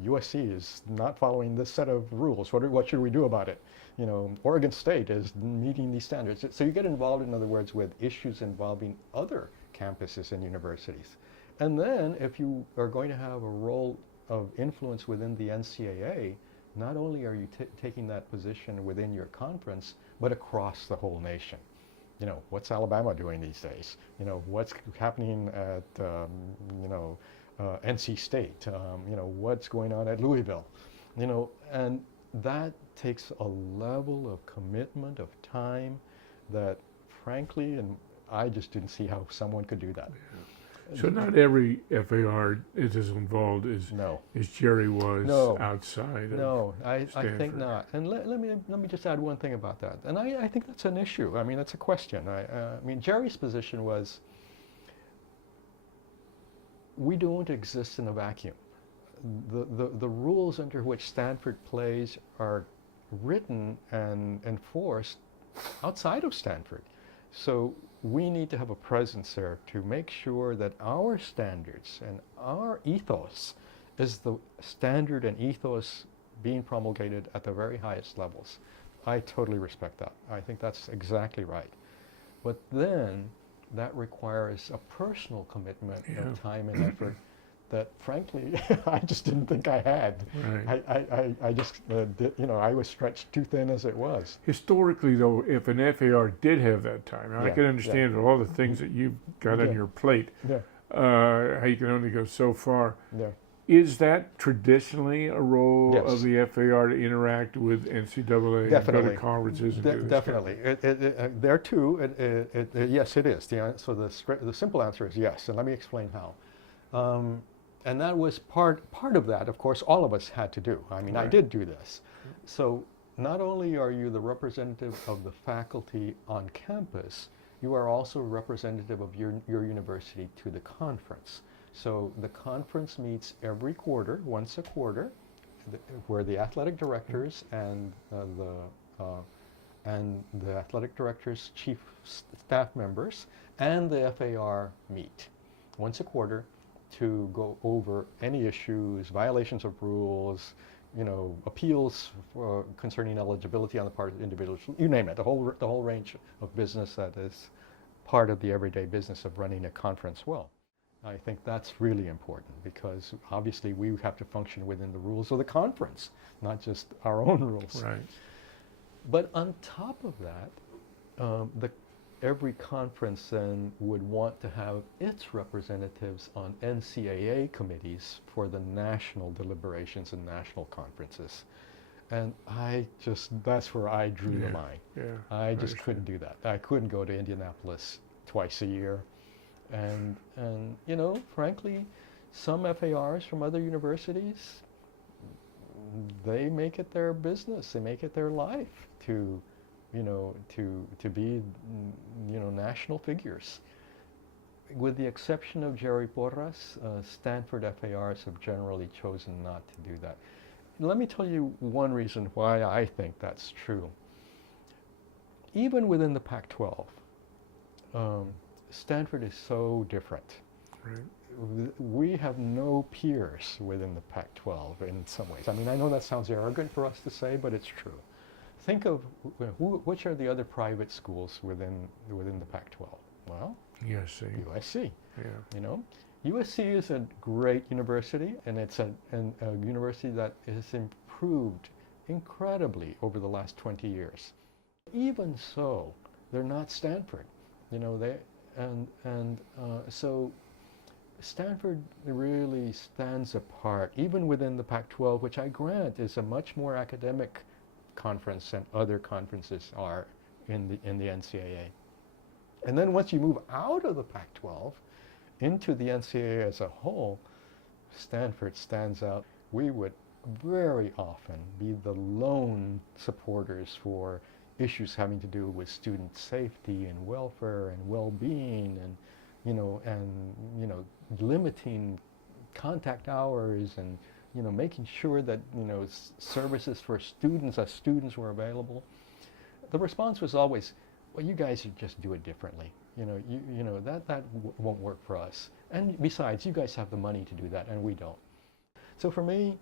USC is not following this set of rules. What should we do about it? You know, Oregon State is meeting these standards. So you get involved, in other words, with issues involving other campuses and universities. And then if you are going to have a role of influence within the NCAA, not only are you taking that position within your conference, but across the whole nation. You know, what's Alabama doing these days? You know, what's happening at, you know, NC State? You know, what's going on at Louisville? You know, and that takes a level of commitment, of time, that frankly, and I just didn't see how someone could do that. So not every FAR is as involved as No. Jerry was No. outside. No, I think Stanford. not. And let me just add one thing about that. And I think that's an issue. I mean, that's a question. I mean, Jerry's position was, we don't exist in a vacuum. The rules under which Stanford plays are written and enforced outside of Stanford. So we need to have a presence there to make sure that our standards and our ethos is the standard and ethos being promulgated at the very highest levels. I totally respect that. I think that's exactly right. But then that requires a personal commitment of time and effort that, frankly, I just didn't think I had. Right. I just, you know, I was stretched too thin as it was. Historically, though, if an FAR did have that time, I Yeah, can understand all the things that you've got on Yeah. your plate, Yeah, how you can only go so far. yeah. Is that traditionally a role Yes. of the FAR to interact with NCAA, and go Definitely. to conferences, and do this kind of Definitely. There too, yes, it is. So the simple answer is yes, and let me explain how. And that was part of that, of course, all of us had to do. I mean, I Right. did do this. So not only are you the representative of the faculty on campus, you are also representative of your university to the conference. So the conference meets every quarter, once a quarter, where the athletic directors and the athletic directors' chief staff members and the FAR meet once a quarter to go over any issues, violations of rules, you know, appeals concerning eligibility on the part of individuals, you name it, the whole range of business that is part of the everyday business of running a conference well. I think that's really important because obviously we have to function within the rules of the conference, not just our own rules. Right. But on top of that, every conference then would want to have its representatives on NCAA committees for the national deliberations and national conferences. And that's where I drew the line. Yeah. I just couldn't do that. I couldn't go to Indianapolis twice a year. And you know, frankly, some FARs from other universities, they make it their business, they make it their life to, you know, to be, you know, national figures. With the exception of Jerry Porras, Stanford FARs have generally chosen not to do that. Let me tell you one reason why I think that's true. even within the Pac-12, Stanford is so different. Right. We have no peers within the Pac-12 in some ways. I mean, I know that sounds arrogant for us to say, but it's true. Think of which are the other private schools within the Pac-12? Well, USC. USC. Yeah. You know, USC is a great university, and it's a university that has improved incredibly over the last 20 years. Even so, they're not Stanford. You know, so Stanford really stands apart, even within the Pac-12, which I grant is a much more academic conference than other conferences are in the NCAA. And then once you move out of the Pac-12 into the NCAA as a whole, Stanford stands out. We would very often be the lone supporters for issues having to do with student safety and welfare and well-being, and limiting contact hours, and making sure that services for students as students were available. The response was always, well, you guys should just do it differently. That won't work for us. And besides, you guys have the money to do that, and we don't. So for me,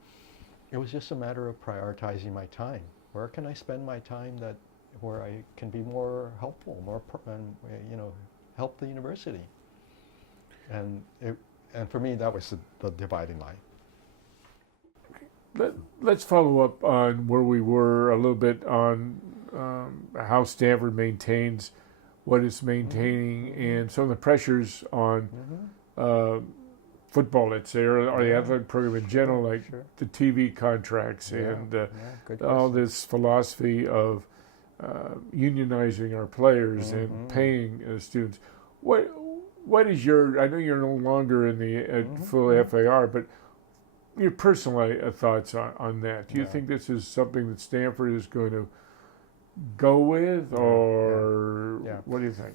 it was just a matter of prioritizing my time. Where can I spend my time where I can be more helpful, help the university? And for me, that was the dividing line. Let's follow up on where we were a little bit on how Stanford maintains what it's maintaining, and some of the pressures on football, let's say, or the athletic program in general, like the TV contracts and all this philosophy of unionizing our players and paying students. What is I know you're no longer in the full FAR, but your personal thoughts on that. Do you think this is something that Stanford is going to go with, or what do you think?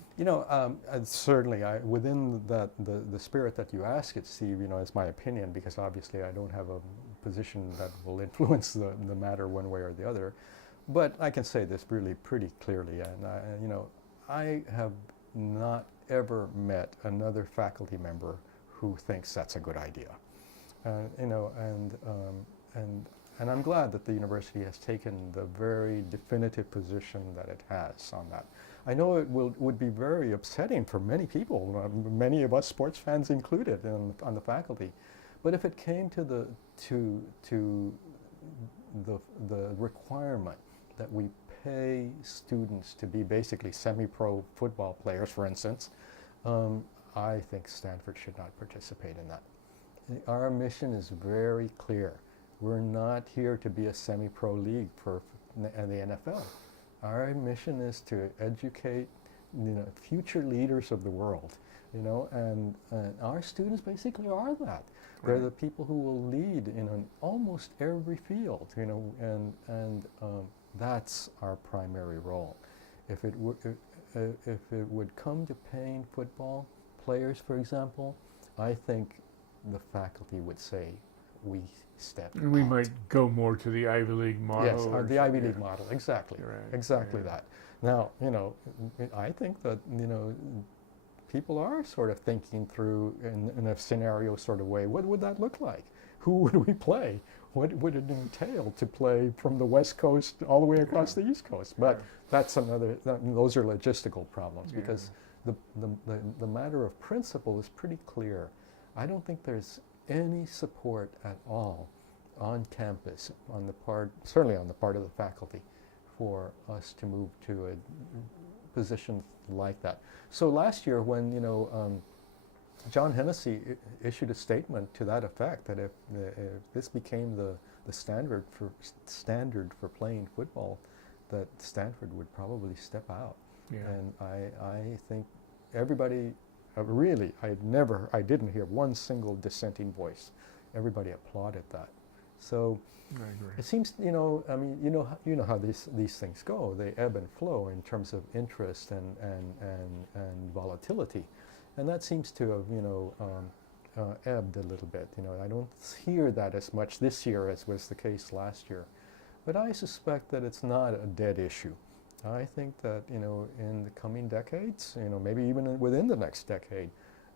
Certainly, within the spirit that you ask it, Steve, it's my opinion, because obviously I don't have a position that will influence the matter one way or the other. But I can say this really pretty clearly, and I have not ever met another faculty member who thinks that's a good idea. And I'm glad that the university has taken the very definitive position that it has on that. I know it would be very upsetting for many people, many of us sports fans included, on the faculty. But if it came to the requirement that we pay students to be basically semi-pro football players, for instance, I think Stanford should not participate in that. Our mission is very clear. We're not here to be a semi-pro league for the NFL. Our mission is to educate, future leaders of the world, and our students basically are that. They're the people who will lead in almost every field, and that's our primary role. If it would come to paying football players, for example, I think the faculty would say we step And we out. might go more to the Ivy League model. Yes, the Ivy League model, exactly. Right, Exactly that. Now, I think that, people are sort of thinking through in a scenario sort of way, what would that look like? Who would we play? What would it entail to play from the West Coast all the way across the East Coast? But that's those are logistical problems, because the matter of principle is pretty clear. I don't think there's any support at all on campus, certainly on the part of the faculty, for us to move to a position like that. So last year, when John Hennessy issued a statement to that effect, that if this became the standard for playing football, that Stanford would probably step out. Yeah. And I think everybody. Really, I didn't hear one single dissenting voice. Everybody applauded that. So I agree. it seems, you know how these things go. They ebb and flow in terms of interest and volatility, and that seems to have ebbed a little bit. I don't hear that as much this year as was the case last year, but I suspect that it's not a dead issue. I think that, in the coming decades, maybe even within the next decade,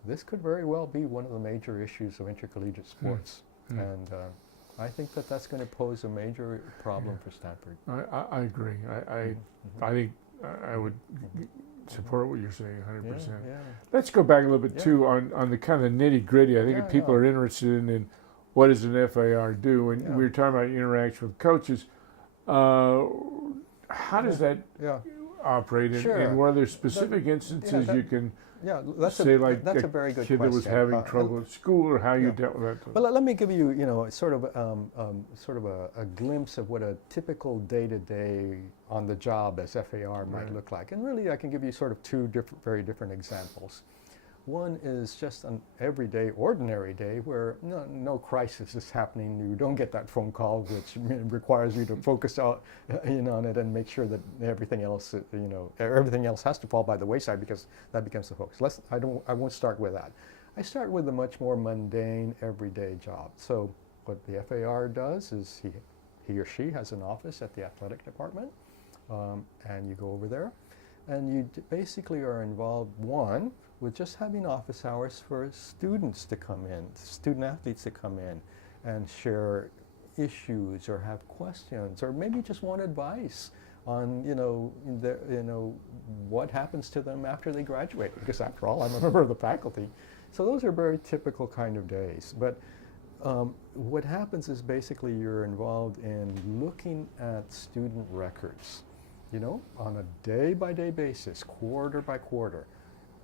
this could very well be one of the major issues of intercollegiate sports. And I think that that's going to pose a major problem for Stanford. I agree. I think I would support what you're saying 100%. Yeah. Let's go back a little bit too on the kind of nitty gritty. I think if people are interested in what does an FAR do, and we were talking about interaction with coaches. How does that operate, and were there specific instances you can that's say, that's a very good kid question. that was having trouble at school, or how you dealt with that? Well, let me give you, sort of a glimpse of what a typical day-to-day on the job as FAR might look like. And really, I can give you sort of two very different examples. One is just an everyday, ordinary day where no crisis is happening. You don't get that phone call, which requires you to focus in on it and make sure that everything else, everything else has to fall by the wayside, because that becomes the focus. I won't start with that. I start with a much more mundane, everyday job. So what the FAR does is he or she has an office at the athletic department, and you go over there, and you basically are involved, one, with just having office hours for students to come in, student athletes to come in and share issues or have questions, or maybe just want advice on what happens to them after they graduate, because after all, I'm a member of the faculty. So those are very typical kind of days. But what happens is basically you're involved in looking at student records, on a day-by-day basis, quarter by quarter.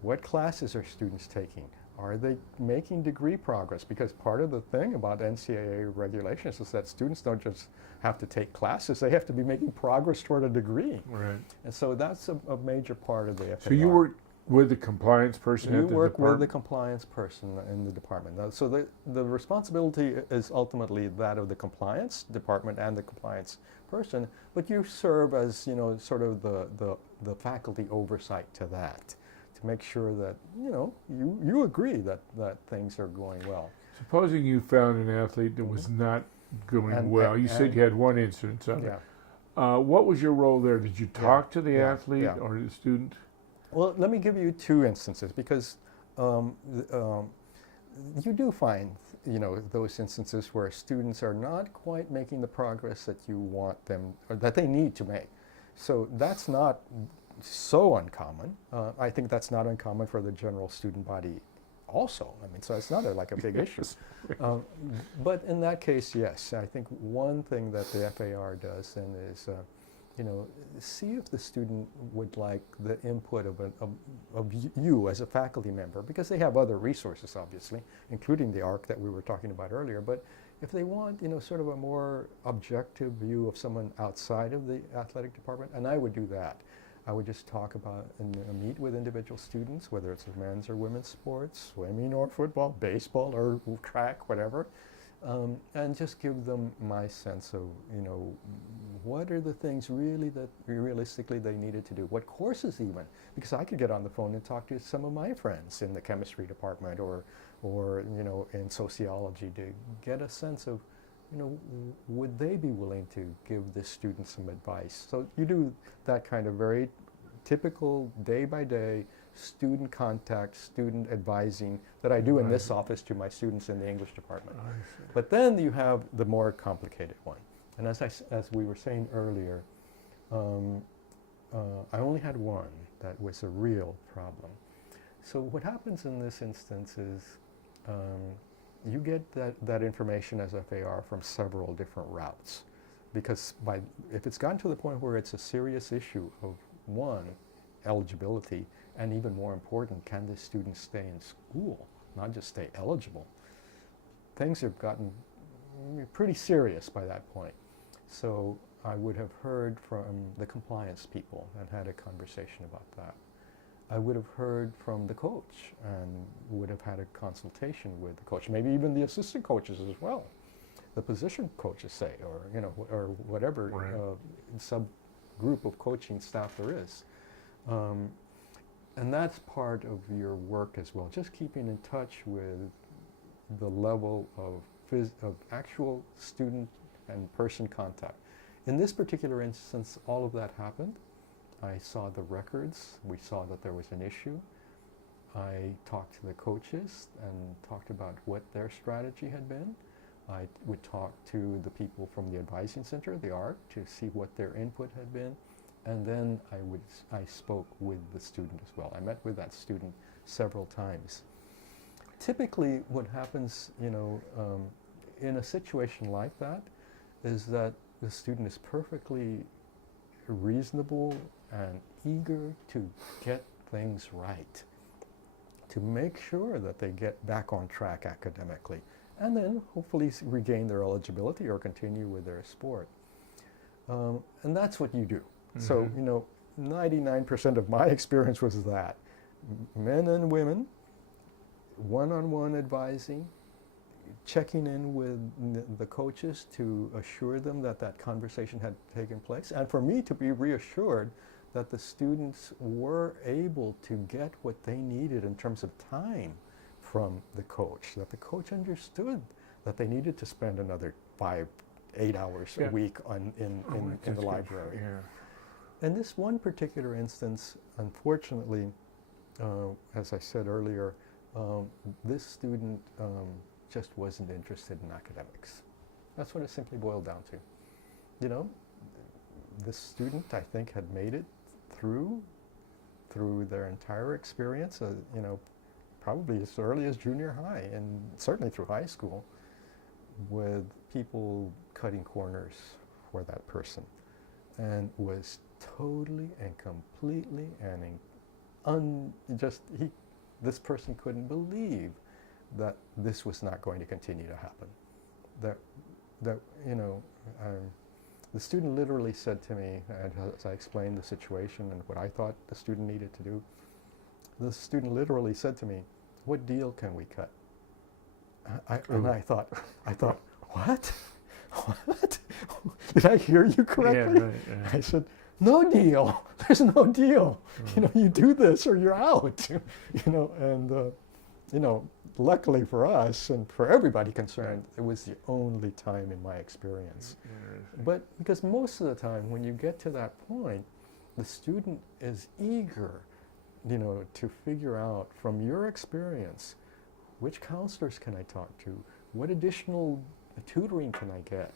What classes are students taking? Are they making degree progress? Because part of the thing about NCAA regulations is that students don't just have to take classes, they have to be making progress toward a degree. Right. And so that's a major part of the FAR. So you work with the compliance person at the department? You work with the compliance person in the department. Now, so the responsibility is ultimately that of the compliance department and the compliance person, but you serve as, sort of the faculty oversight to that, to make sure that, you agree that things are going well. Supposing you found an athlete that was not going well. You said you had one instance of it. What was your role there? Did you talk to the athlete or the student? Well, let me give you two instances, because you do find, those instances where students are not quite making the progress that you want them, or that they need to make. So that's not so uncommon. I think that's not uncommon for the general student body also. I mean, so it's not like a big issue. But in that case, yes, I think one thing that the FAR does then is, see if the student would like the input of you as a faculty member, because they have other resources, obviously, including the ARC that we were talking about earlier. But if they want, sort of a more objective view of someone outside of the athletic department, and I would do that. I would just talk about and meet with individual students, whether it's men's or women's sports, swimming or football, baseball or track, whatever, and just give them my sense of, what are the things really that realistically they needed to do, what courses even, because I could get on the phone and talk to some of my friends in the chemistry department or in sociology to get a sense of, would they be willing to give this student some advice? So you do that kind of very typical day-by-day student contact, student advising that I do in this office to my students in the English department. But then you have the more complicated one. And as we were saying earlier, I only had one that was a real problem. So what happens in this instance is, you get that information as FAR from several different routes, because if it's gotten to the point where it's a serious issue of, one, eligibility, and even more important, can this student stay in school, not just stay eligible, things have gotten pretty serious by that point. So I would have heard from the compliance people and had a conversation about that. I would have heard from the coach and would have had a consultation with the coach, maybe even the assistant coaches as well, the position coaches say, or or whatever subgroup of coaching staff there is, and that's part of your work as well. Just keeping in touch with the level of actual student and person contact. In this particular instance, all of that happened. I saw the records. We saw that there was an issue. I talked to the coaches and talked about what their strategy had been. I would talk to the people from the advising center, the ARC, to see what their input had been. And then I spoke with the student as well. I met with that student several times. Typically, what happens, in a situation like that, is that the student is perfectly reasonable and eager to get things right, to make sure that they get back on track academically, and then hopefully regain their eligibility or continue with their sport. And that's what you do. Mm-hmm. So, 99% of my experience was that. Men and women, one-on-one advising, checking in with the coaches to assure them that that conversation had taken place, and for me to be reassured that the students were able to get what they needed in terms of time from the coach, that the coach understood that they needed to spend another 5-8 hours a week in the library. Yeah. In this one particular instance, unfortunately, as I said earlier, this student just wasn't interested in academics. That's what it simply boiled down to. This student, I think, had made it through their entire experience, probably as early as junior high, and certainly through high school, with people cutting corners for that person, and was totally and completely this person couldn't believe that this was not going to continue to happen. The student literally said to me, as I explained the situation and what I thought the student needed to do, the student literally said to me, "What deal can we cut?" And I thought, what? What? Did I hear you correctly? Yeah, right, yeah. I said, "No deal. There's no deal. You do this or you're out." Luckily for us and for everybody concerned, it was the only time in my experience. But because most of the time when you get to that point, the student is eager, to figure out from your experience, which counselors can I talk to? What additional tutoring can I get?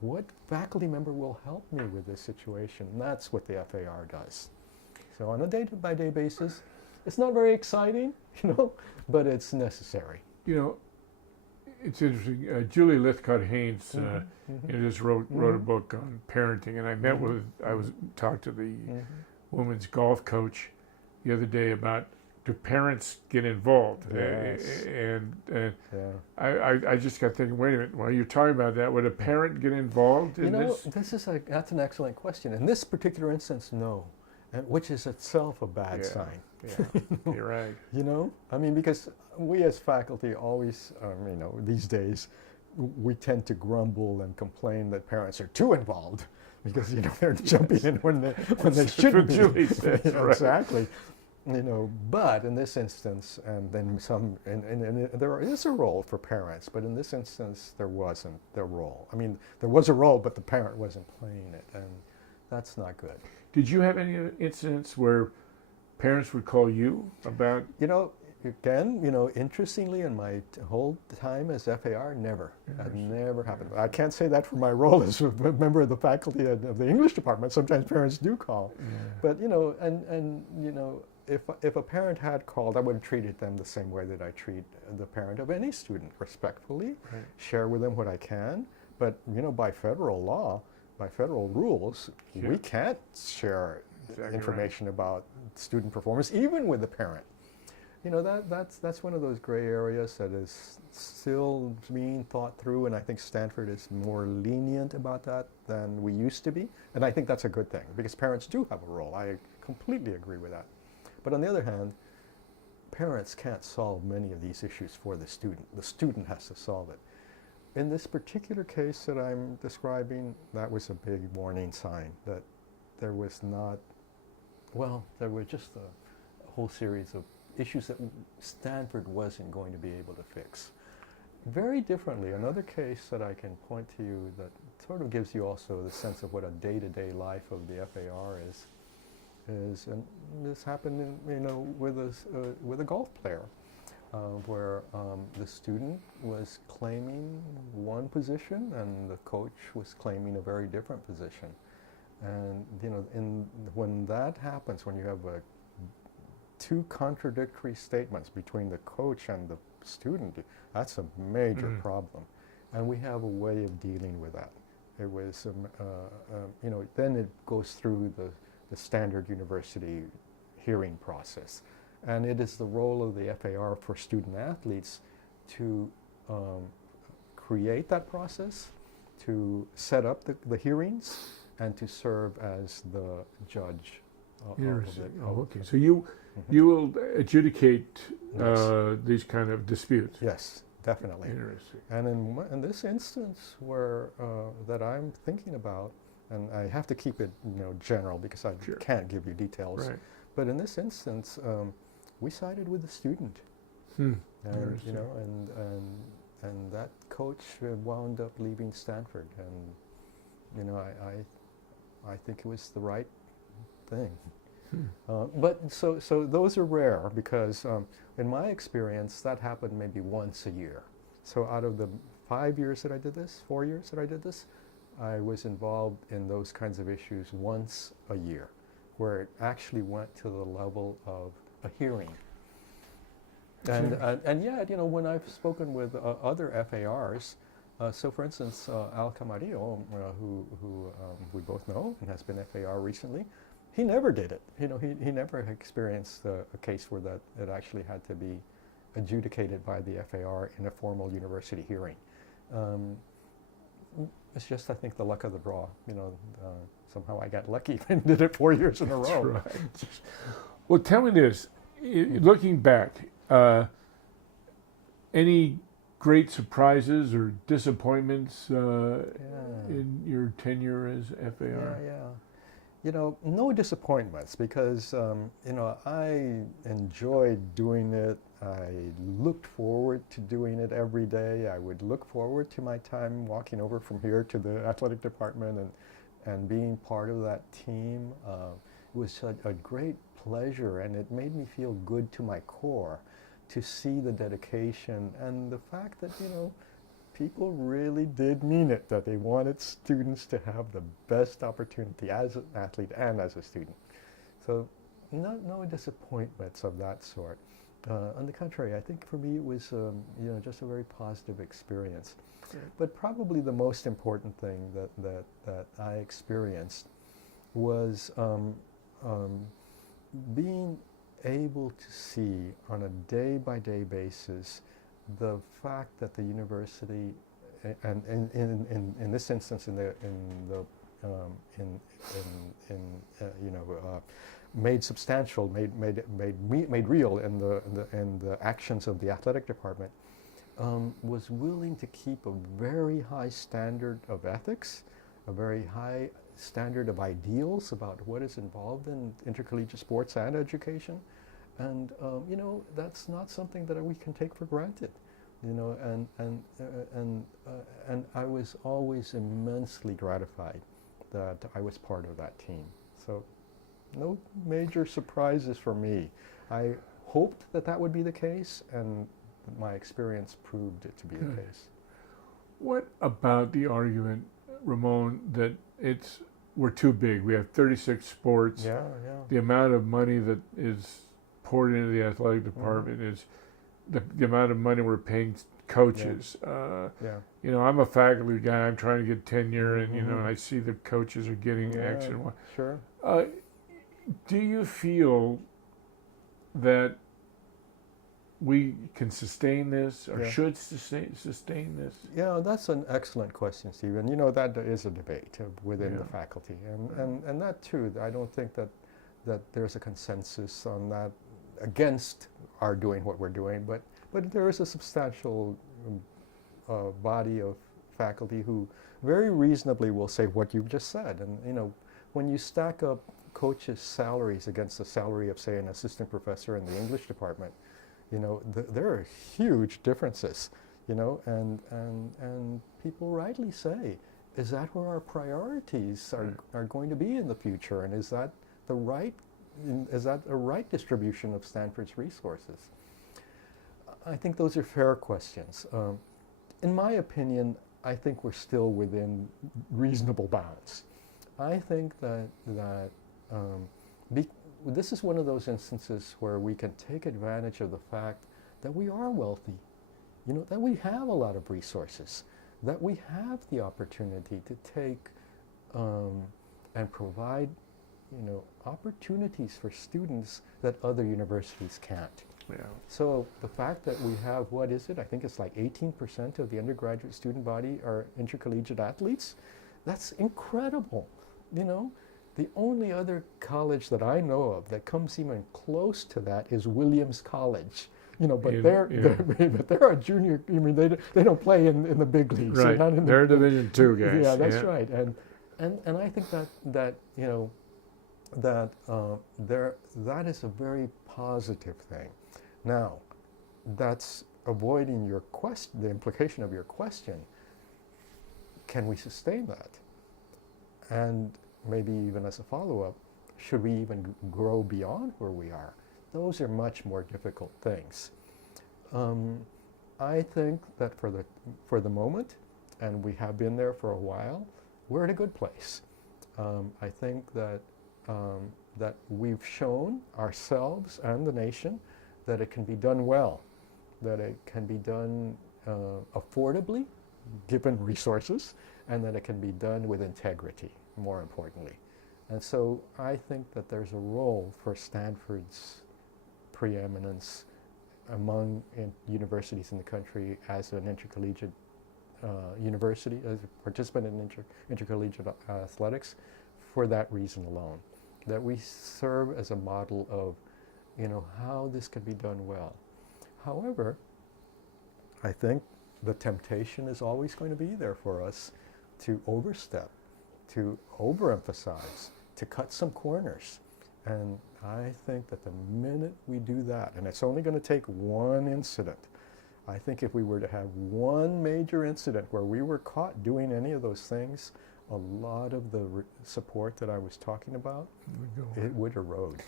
What faculty member will help me with this situation? And that's what the FAR does. So on a day-by-day basis, it's not very exciting, but it's necessary. It's interesting. Julie Lithcott-Haynes just wrote a book on parenting, and I talked to the women's golf coach the other day about, do parents get involved? Yes. I just got thinking, wait a minute, while you're talking about that, would a parent get involved in this? That's an excellent question. In this particular instance, no, which is itself a bad sign. Yeah, you're right. Because we as faculty always, these days, we tend to grumble and complain that parents are too involved because, they're jumping in when they shouldn't be. Julie says, right. Exactly. But in this instance, and then and there is a role for parents, but in this instance, there wasn't their role. There was a role, but the parent wasn't playing it, and that's not good. Did you have any incidents where parents would call you about? Interestingly, in my whole time as FAR, never. That never happened. I can't say that for my role as a member of the faculty of the English department. Sometimes parents do call. Yeah. But, if a parent had called, I would have treated them the same way that I treat the parent of any student, respectfully, share with them what I can. But, by federal law, by federal rules, we can't share information about student performance, even with the parent. That's one of those gray areas that is still being thought through, and I think Stanford is more lenient about that than we used to be. And I think that's a good thing, because parents do have a role. I completely agree with that. But on the other hand, parents can't solve many of these issues for the student. The student has to solve it. In this particular case that I'm describing, that was a big warning sign that there was there were just a whole series of issues that Stanford wasn't going to be able to fix. Very differently, another case that I can point to you that sort of gives you also the sense of what a day-to-day life of the FAR is. is, and this happened, with a golf player, where the student was claiming one position and the coach was claiming a very different position. And when that happens, when you have two contradictory statements between the coach and the student, that's a major problem. And we have a way of dealing with that. It was, then it goes through the standard university hearing process. And it is the role of the FAR for student athletes to create that process, to set up the hearings, and to serve as the judge of it. Oh, okay. So you will adjudicate Yes. these kind of disputes. Yes, definitely. Interesting. And in this instance where that I'm thinking about, and I have to keep it general because I Sure. can't give you details. Right. But in this instance, we sided with the student, and Interesting. and that coach wound up leaving Stanford, and I think it was the right thing. But so those are rare because in my experience that happened maybe once a year. So out of the 4 years that I did this, I was involved in those kinds of issues once a year, where it actually went to the level of a hearing. And yet, when I've spoken with other FARs, so for instance, Al Camarillo, who we both know and has been FAR recently, he never did it. He never experienced a case where that it actually had to be adjudicated by the FAR in a formal university hearing. It's just, I think, the luck of the draw. Somehow I got lucky and did it 4 years in a row. Right. Well, tell me this. Looking back, any great surprises or disappointments in your tenure as FAR? Yeah. No disappointments because, I enjoyed doing it. I looked forward to doing it every day. I would look forward to my time walking over from here to the athletic department and being part of that team. It was a great pleasure, and it made me feel good to my core to see the dedication and the fact that, people really did mean it, that they wanted students to have the best opportunity as an athlete and as a student. So no disappointments of that sort. On the contrary, I think for me it was just a very positive experience. Right. But probably the most important thing that I experienced was being able to see on a day-by-day basis the fact that the university, and in this instance, made substantial, made real in the actions of the athletic department, was willing to keep a very high standard of ethics, a very high standard of ideals about what is involved in intercollegiate sports and education. And that's not something that we can take for granted, and I was always immensely gratified that I was part of that team. So no major surprises for me. I hoped that would be the case, and my experience proved it to be the case. What about the argument, Ramon, that we're too big? We have 36 sports. Yeah. The amount of money that is poured into the athletic department is the amount of money we're paying coaches. I'm a faculty guy. I'm trying to get tenure, and I see the coaches are getting X and Y. Sure. Do you feel that we can sustain this or should sustain this? Yeah, that's an excellent question, Stephen. That is a debate within the faculty, and that too. I don't think that there's a consensus on that against our doing what we're doing, but there is a substantial body of faculty who very reasonably will say what you've just said. And when you stack up coaches' salaries against the salary of, say, an assistant professor in the English department, there are huge differences. And people rightly say, is that where our priorities are going to be in the future, and is that the right is that a right distribution of Stanford's resources? I think those are fair questions. In my opinion, I think we're still within reasonable bounds. I think that this is one of those instances where we can take advantage of the fact that we are wealthy, that we have a lot of resources, that we have the opportunity to take and provide, opportunities for students that other universities can't. Yeah. So the fact that we have, what is it? I think it's like 18% of the undergraduate student body are intercollegiate athletes. That's incredible. The only other college that I know of that comes even close to that is Williams College. But they're a junior. They don't play in the big leagues. Right. They're Division II guys. Yeah, that's right. And I think that that is a very positive thing. Now, that's avoiding your question, the implication of your question. Can we sustain that? And maybe even as a follow-up, should we even grow beyond where we are? Those are much more difficult things. I think that for the moment, and we have been there for a while, we're in a good place. I think that we've shown ourselves and the nation that it can be done well, that it can be done affordably, given resources, and that it can be done with integrity, more importantly. And so I think that there's a role for Stanford's preeminence among universities in the country as an intercollegiate university, as a participant in intercollegiate athletics, for that reason alone. That we serve as a model of, how this can be done well. However, I think the temptation is always going to be there for us to overstep, to overemphasize, to cut some corners. And I think that the minute we do that, and it's only going to take one incident, I think if we were to have one major incident where we were caught doing any of those things, a lot of the support that I was talking about, it would erode.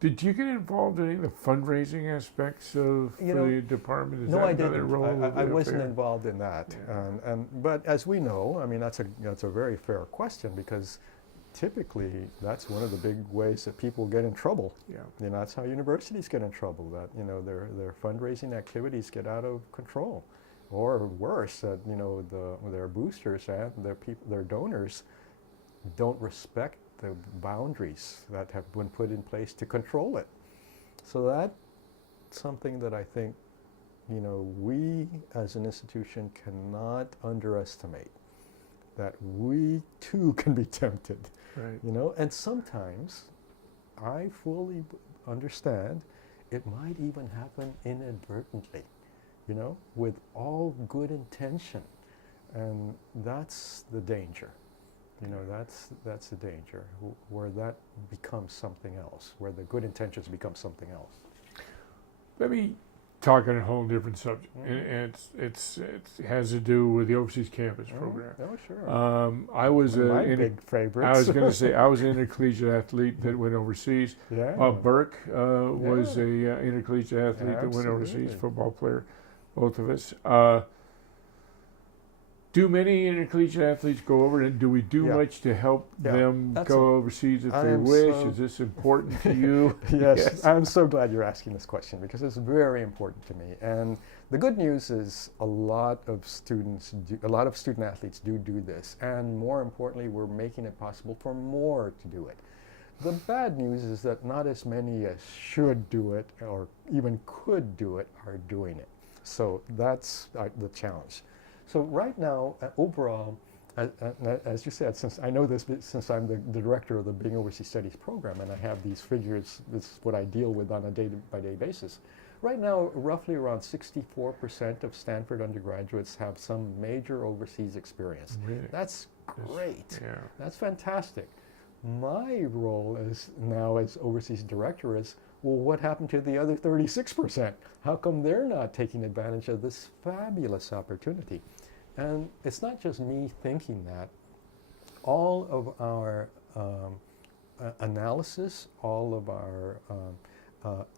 Did you get involved in any of the fundraising aspects of the department? No, I didn't. I wasn't involved in that. Yeah. But as we know, that's a very fair question, because typically that's one of the big ways that people get in trouble. Yeah. That's how universities get in trouble. That their fundraising activities get out of control, or worse, that their boosters and their donors don't respect the boundaries that have been put in place to control it. So that's something that I think, we as an institution cannot underestimate, that we too can be tempted. Right. And sometimes I fully understand it might even happen inadvertently, with all good intention. And that's the danger. That's the danger, where that becomes something else, where the good intentions become something else. Let me talk on a whole different subject, and it has to do with the Overseas Campus Program. Oh, sure. I was my big favorites. I was going to say I was an intercollegiate athlete that went overseas. Yeah. Bob Burke was a intercollegiate athlete that went overseas, Absolutely. football player, both of us. Do many intercollegiate athletes go over, and do we do much to help them go overseas if they wish? Is this important to you? Yes, I'm so glad you're asking this question, because it's very important to me. And the good news is a lot of student athletes do this, and more importantly, we're making it possible for more to do it. The bad news is that not as many as should do it or even could do it are doing it. So that's the challenge. So right now, overall, as you said, since I know this, since I'm the director of the Being Overseas Studies program, and I have these figures, this is what I deal with on a day-by-day basis. Right now, roughly around 64% of Stanford undergraduates have some major overseas experience. Really? That's great. Yeah. That's fantastic. My role now as overseas director is, well, what happened to the other 36%? How come they're not taking advantage of this fabulous opportunity? And it's not just me thinking that. All of our analysis, all of our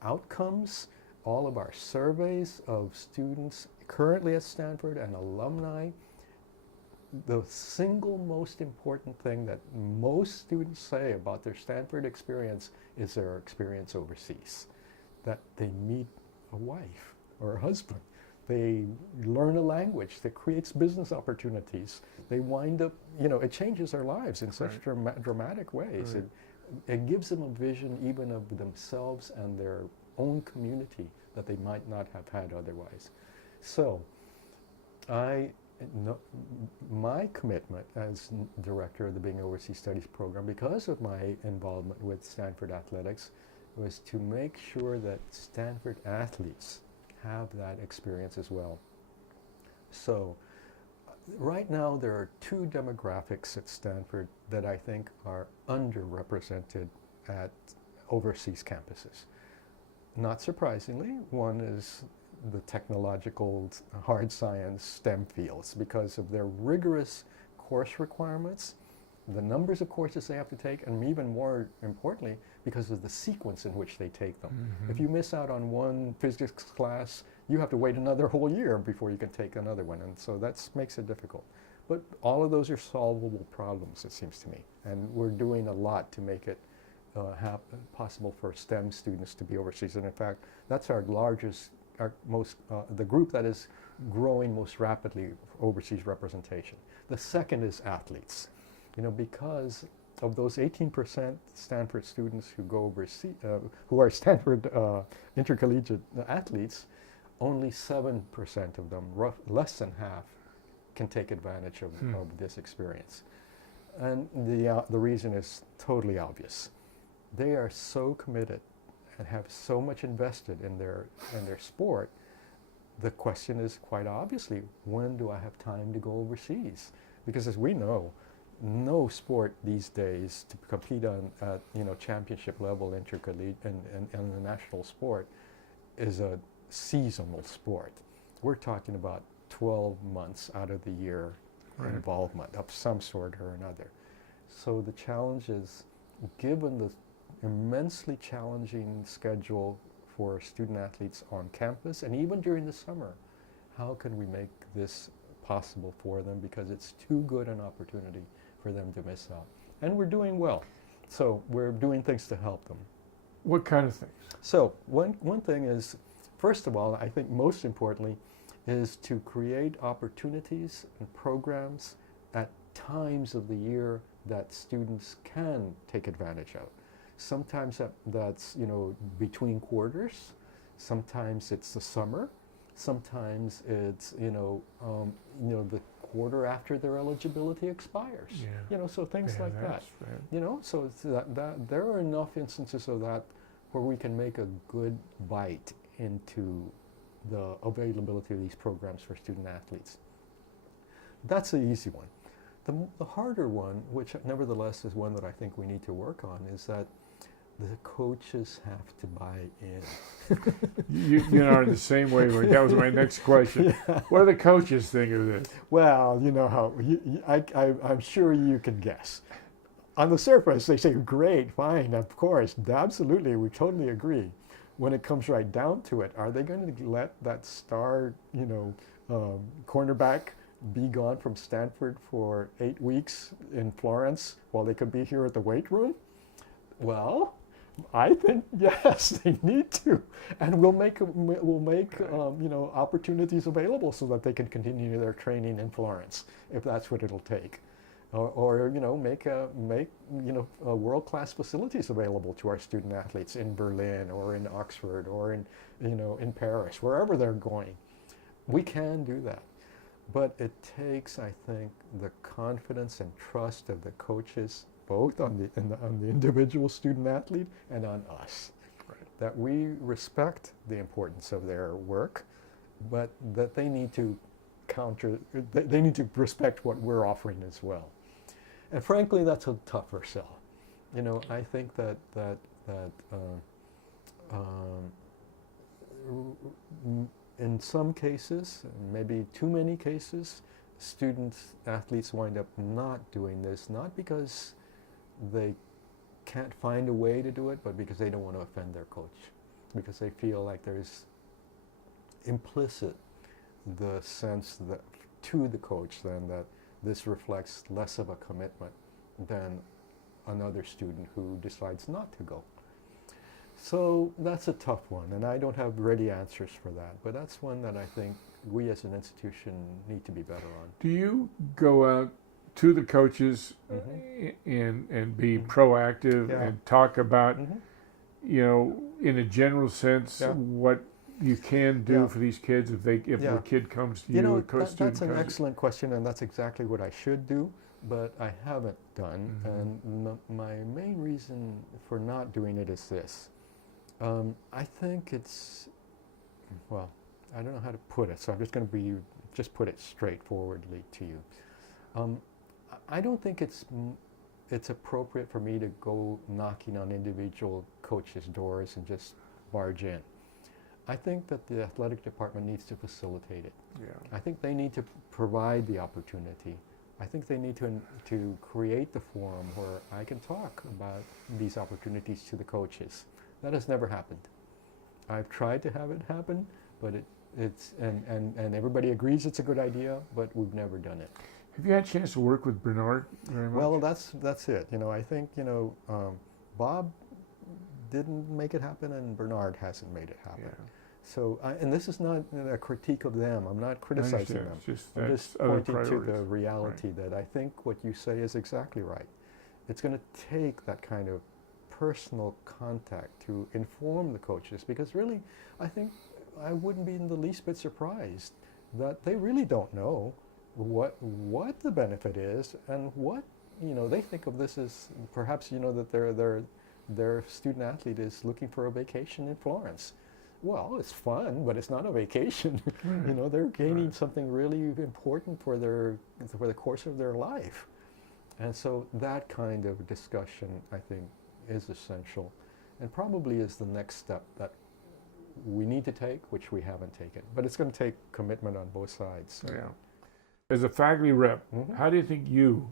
outcomes, all of our surveys of students currently at Stanford and alumni, the single most important thing that most students say about their Stanford experience is their experience overseas. That they meet a wife or a husband. They learn a language that creates business opportunities. They wind up, it changes their lives in such dramatic ways. Right. It gives them a vision even of themselves and their own community that they might not have had otherwise. So, my commitment as director of the Being Overseas Studies program, because of my involvement with Stanford Athletics, was to make sure that Stanford athletes have that experience as well. So, right now there are two demographics at Stanford that I think are underrepresented at overseas campuses. Not surprisingly, one is the technological, hard science, STEM fields, because of their rigorous course requirements, the numbers of courses they have to take, and even more importantly, because of the sequence in which they take them. Mm-hmm. If you miss out on one physics class, you have to wait another whole year before you can take another one, and so that makes it difficult. But all of those are solvable problems, it seems to me, and we're doing a lot to make it possible for STEM students to be overseas. And in fact, that's our largest, the group that is growing most rapidly overseas representation. The second is athletes. Because of those 18% Stanford students who go overseas, who are Stanford intercollegiate athletes, only 7% of them, less than half, can take advantage of this experience. And the reason is totally obvious. They are so committed and have so much invested in their sport. The question is quite obviously, when do I have time to go overseas? Because as we know, no sport these days to compete on at championship level intercollegiate and the national sport is a seasonal sport. We're talking about 12 months out of the year involvement of some sort or another. So the challenge is, given the immensely challenging schedule for student athletes on campus and even during the summer, how can we make this possible for them, because it's too good an opportunity for them to miss out. And we're doing well. So we're doing things to help them. What kind of things? So one thing is, first of all, I think most importantly, is to create opportunities and programs at times of the year that students can take advantage of. Sometimes that's between quarters. Sometimes it's the summer. Sometimes it's the quarter after their eligibility expires. Yeah. So things like that. Right. So it's that there are enough instances of that where we can make a good bite into the availability of these programs for student athletes. That's the easy one. The harder one, which nevertheless is one that I think we need to work on, is that the coaches have to buy in. You are the same way. That was my next question. Yeah. What do the coaches think of this? Well, you know how I'm sure you can guess. On the surface, they say, "Great, fine, of course, absolutely, we totally agree." When it comes right down to it, are they going to let that star, cornerback be gone from Stanford for 8 weeks in Florence while they could be here at the weight room? Well, I think yes, they need to, and we'll make opportunities available so that they can continue their training in Florence, if that's what it'll take, or make world-class facilities available to our student athletes in Berlin or in Oxford or in Paris, wherever they're going. We can do that, but it takes, I think, the confidence and trust of the coaches, both on the individual student athlete and on us, that we respect the importance of their work, but that they need to they need to respect what we're offering as well. And frankly, that's a tougher sell. I think that in some cases, maybe too many cases, student athletes wind up not doing this, not because they can't find a way to do it, but because they don't want to offend their coach, because they feel like there's implicit the sense that to the coach then that this reflects less of a commitment than another student who decides not to go. So that's a tough one, and I don't have ready answers for that, but that's one that I think we as an institution need to be better on. Do you go out to the coaches and be proactive and talk about, you know, in a general sense, what you can do for these kids if a kid comes to you, a student that's an comes excellent question, and that's exactly what I should do, but I haven't done. And my main reason for not doing it is this. I think it's, well, I don't know how to put it, so I'm just going to just put it straightforwardly to you. I don't think it's appropriate for me to go knocking on individual coaches' doors and just barge in. I think that the athletic department needs to facilitate it. Yeah. I think they need to provide the opportunity. I think they need to create the forum where I can talk about these opportunities to the coaches. That has never happened. I've tried to have it happen, but and everybody agrees it's a good idea, but we've never done it. Have you had a chance to work with Bernard very much? Well, that's it. You know, I think, you know, Bob didn't make it happen, and Bernard hasn't made it happen. Yeah. So, and this is not a critique of them. I'm not criticizing them. I'm just other pointing to the priorities. reality that I think what you say is exactly right. It's going to take that kind of personal contact to inform the coaches, because really, I think I wouldn't be in the least bit surprised that they really don't know what the benefit is, and what, you know, they think of this as perhaps, you know, that their student athlete is looking for a vacation in Florence. Well, it's fun, but it's not a vacation. You know, they're gaining something really important for the course of their life. And so that kind of discussion, I think, is essential, and probably is the next step that we need to take, which we haven't taken. But it's going to take commitment on both sides. So. Yeah. As a faculty rep, how do you think you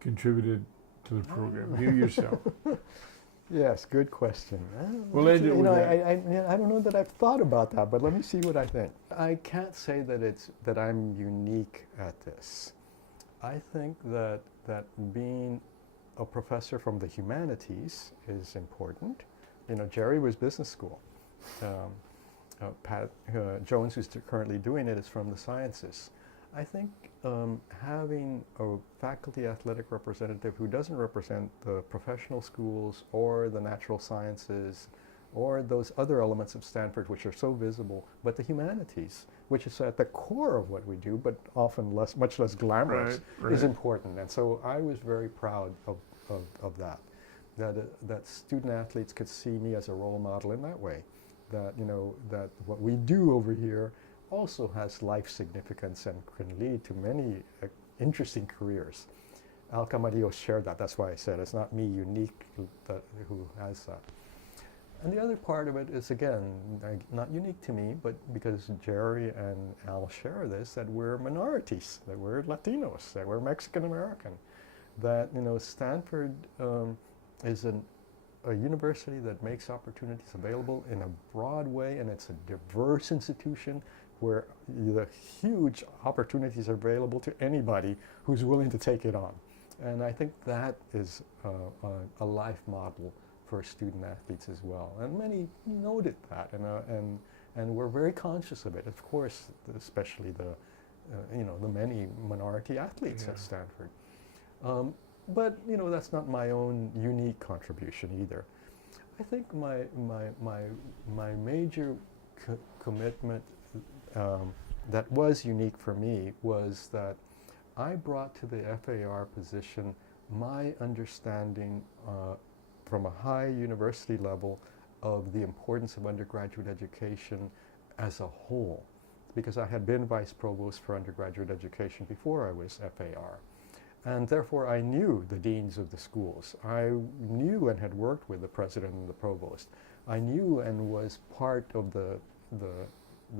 contributed to the program, you yourself? Yes, good question. We'll end it with that. I don't know that I've thought about that, but let me see what I think. I can't say that I'm unique at this. I think that being a professor from the humanities is important. You know, Jerry was business school. Pat Jones, who's currently doing it, is from the sciences. I think having a faculty athletic representative who doesn't represent the professional schools or the natural sciences or those other elements of Stanford which are so visible, but the humanities, which is at the core of what we do, but often much less glamorous, is important. And so I was very proud of that student athletes could see me as a role model in that way, that, you know, that what we do over here also has life significance and can lead to many interesting careers. Al Camarillo shared that. That's why I said it's not me unique who has that. And the other part of it is, again, not unique to me, but because Jerry and Al share this, that we're minorities, that we're Latinos, that we're Mexican American, that, you know, Stanford is a university that makes opportunities available in a broad way, and it's a diverse institution where the huge opportunities are available to anybody who's willing to take it on. And I think that is a life model for student athletes as well. And many noted that, and we're very conscious of it. Of course, especially the many minority athletes at Stanford. But, you know, that's not my own unique contribution either. I think my major commitment that was unique for me was that I brought to the FAR position my understanding from a high university level of the importance of undergraduate education as a whole, because I had been vice provost for undergraduate education before I was FAR. And therefore I knew the deans of the schools. I knew and had worked with the president and the provost. I knew and was part of the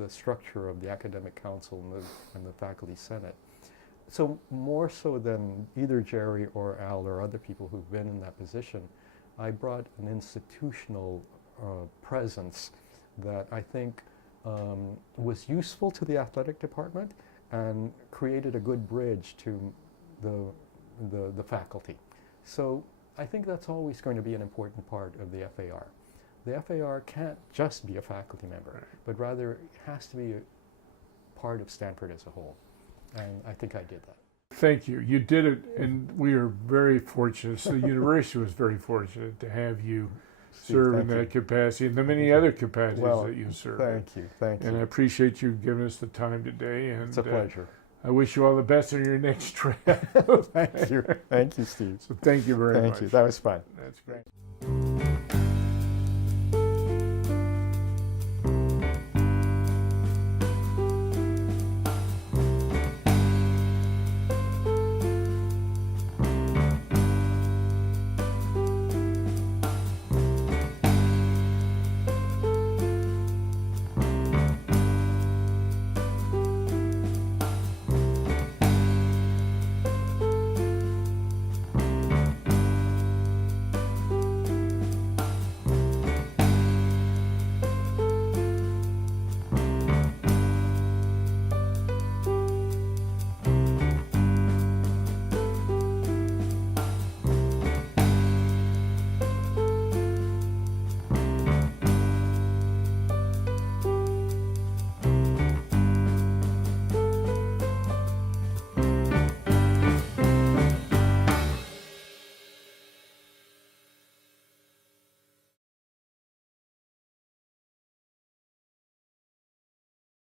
structure of the academic council and the faculty senate. So more so than either Jerry or Al or other people who've been in that position, I brought an institutional presence that I think was useful to the athletic department and created a good bridge to the faculty. So I think that's always going to be an important part of the FAR. The FAR can't just be a faculty member, but rather it has to be a part of Stanford as a whole. And I think I did that. Thank you. You did it, and we are very fortunate. So the university was very fortunate to have you serve in that capacity and the many other capacities that you serve. Thank you. And I appreciate you giving us the time today. And it's a pleasure. I wish you all the best on your next trip. Thank you, Steve. So thank you very much. Thank you. That was fun. That's great.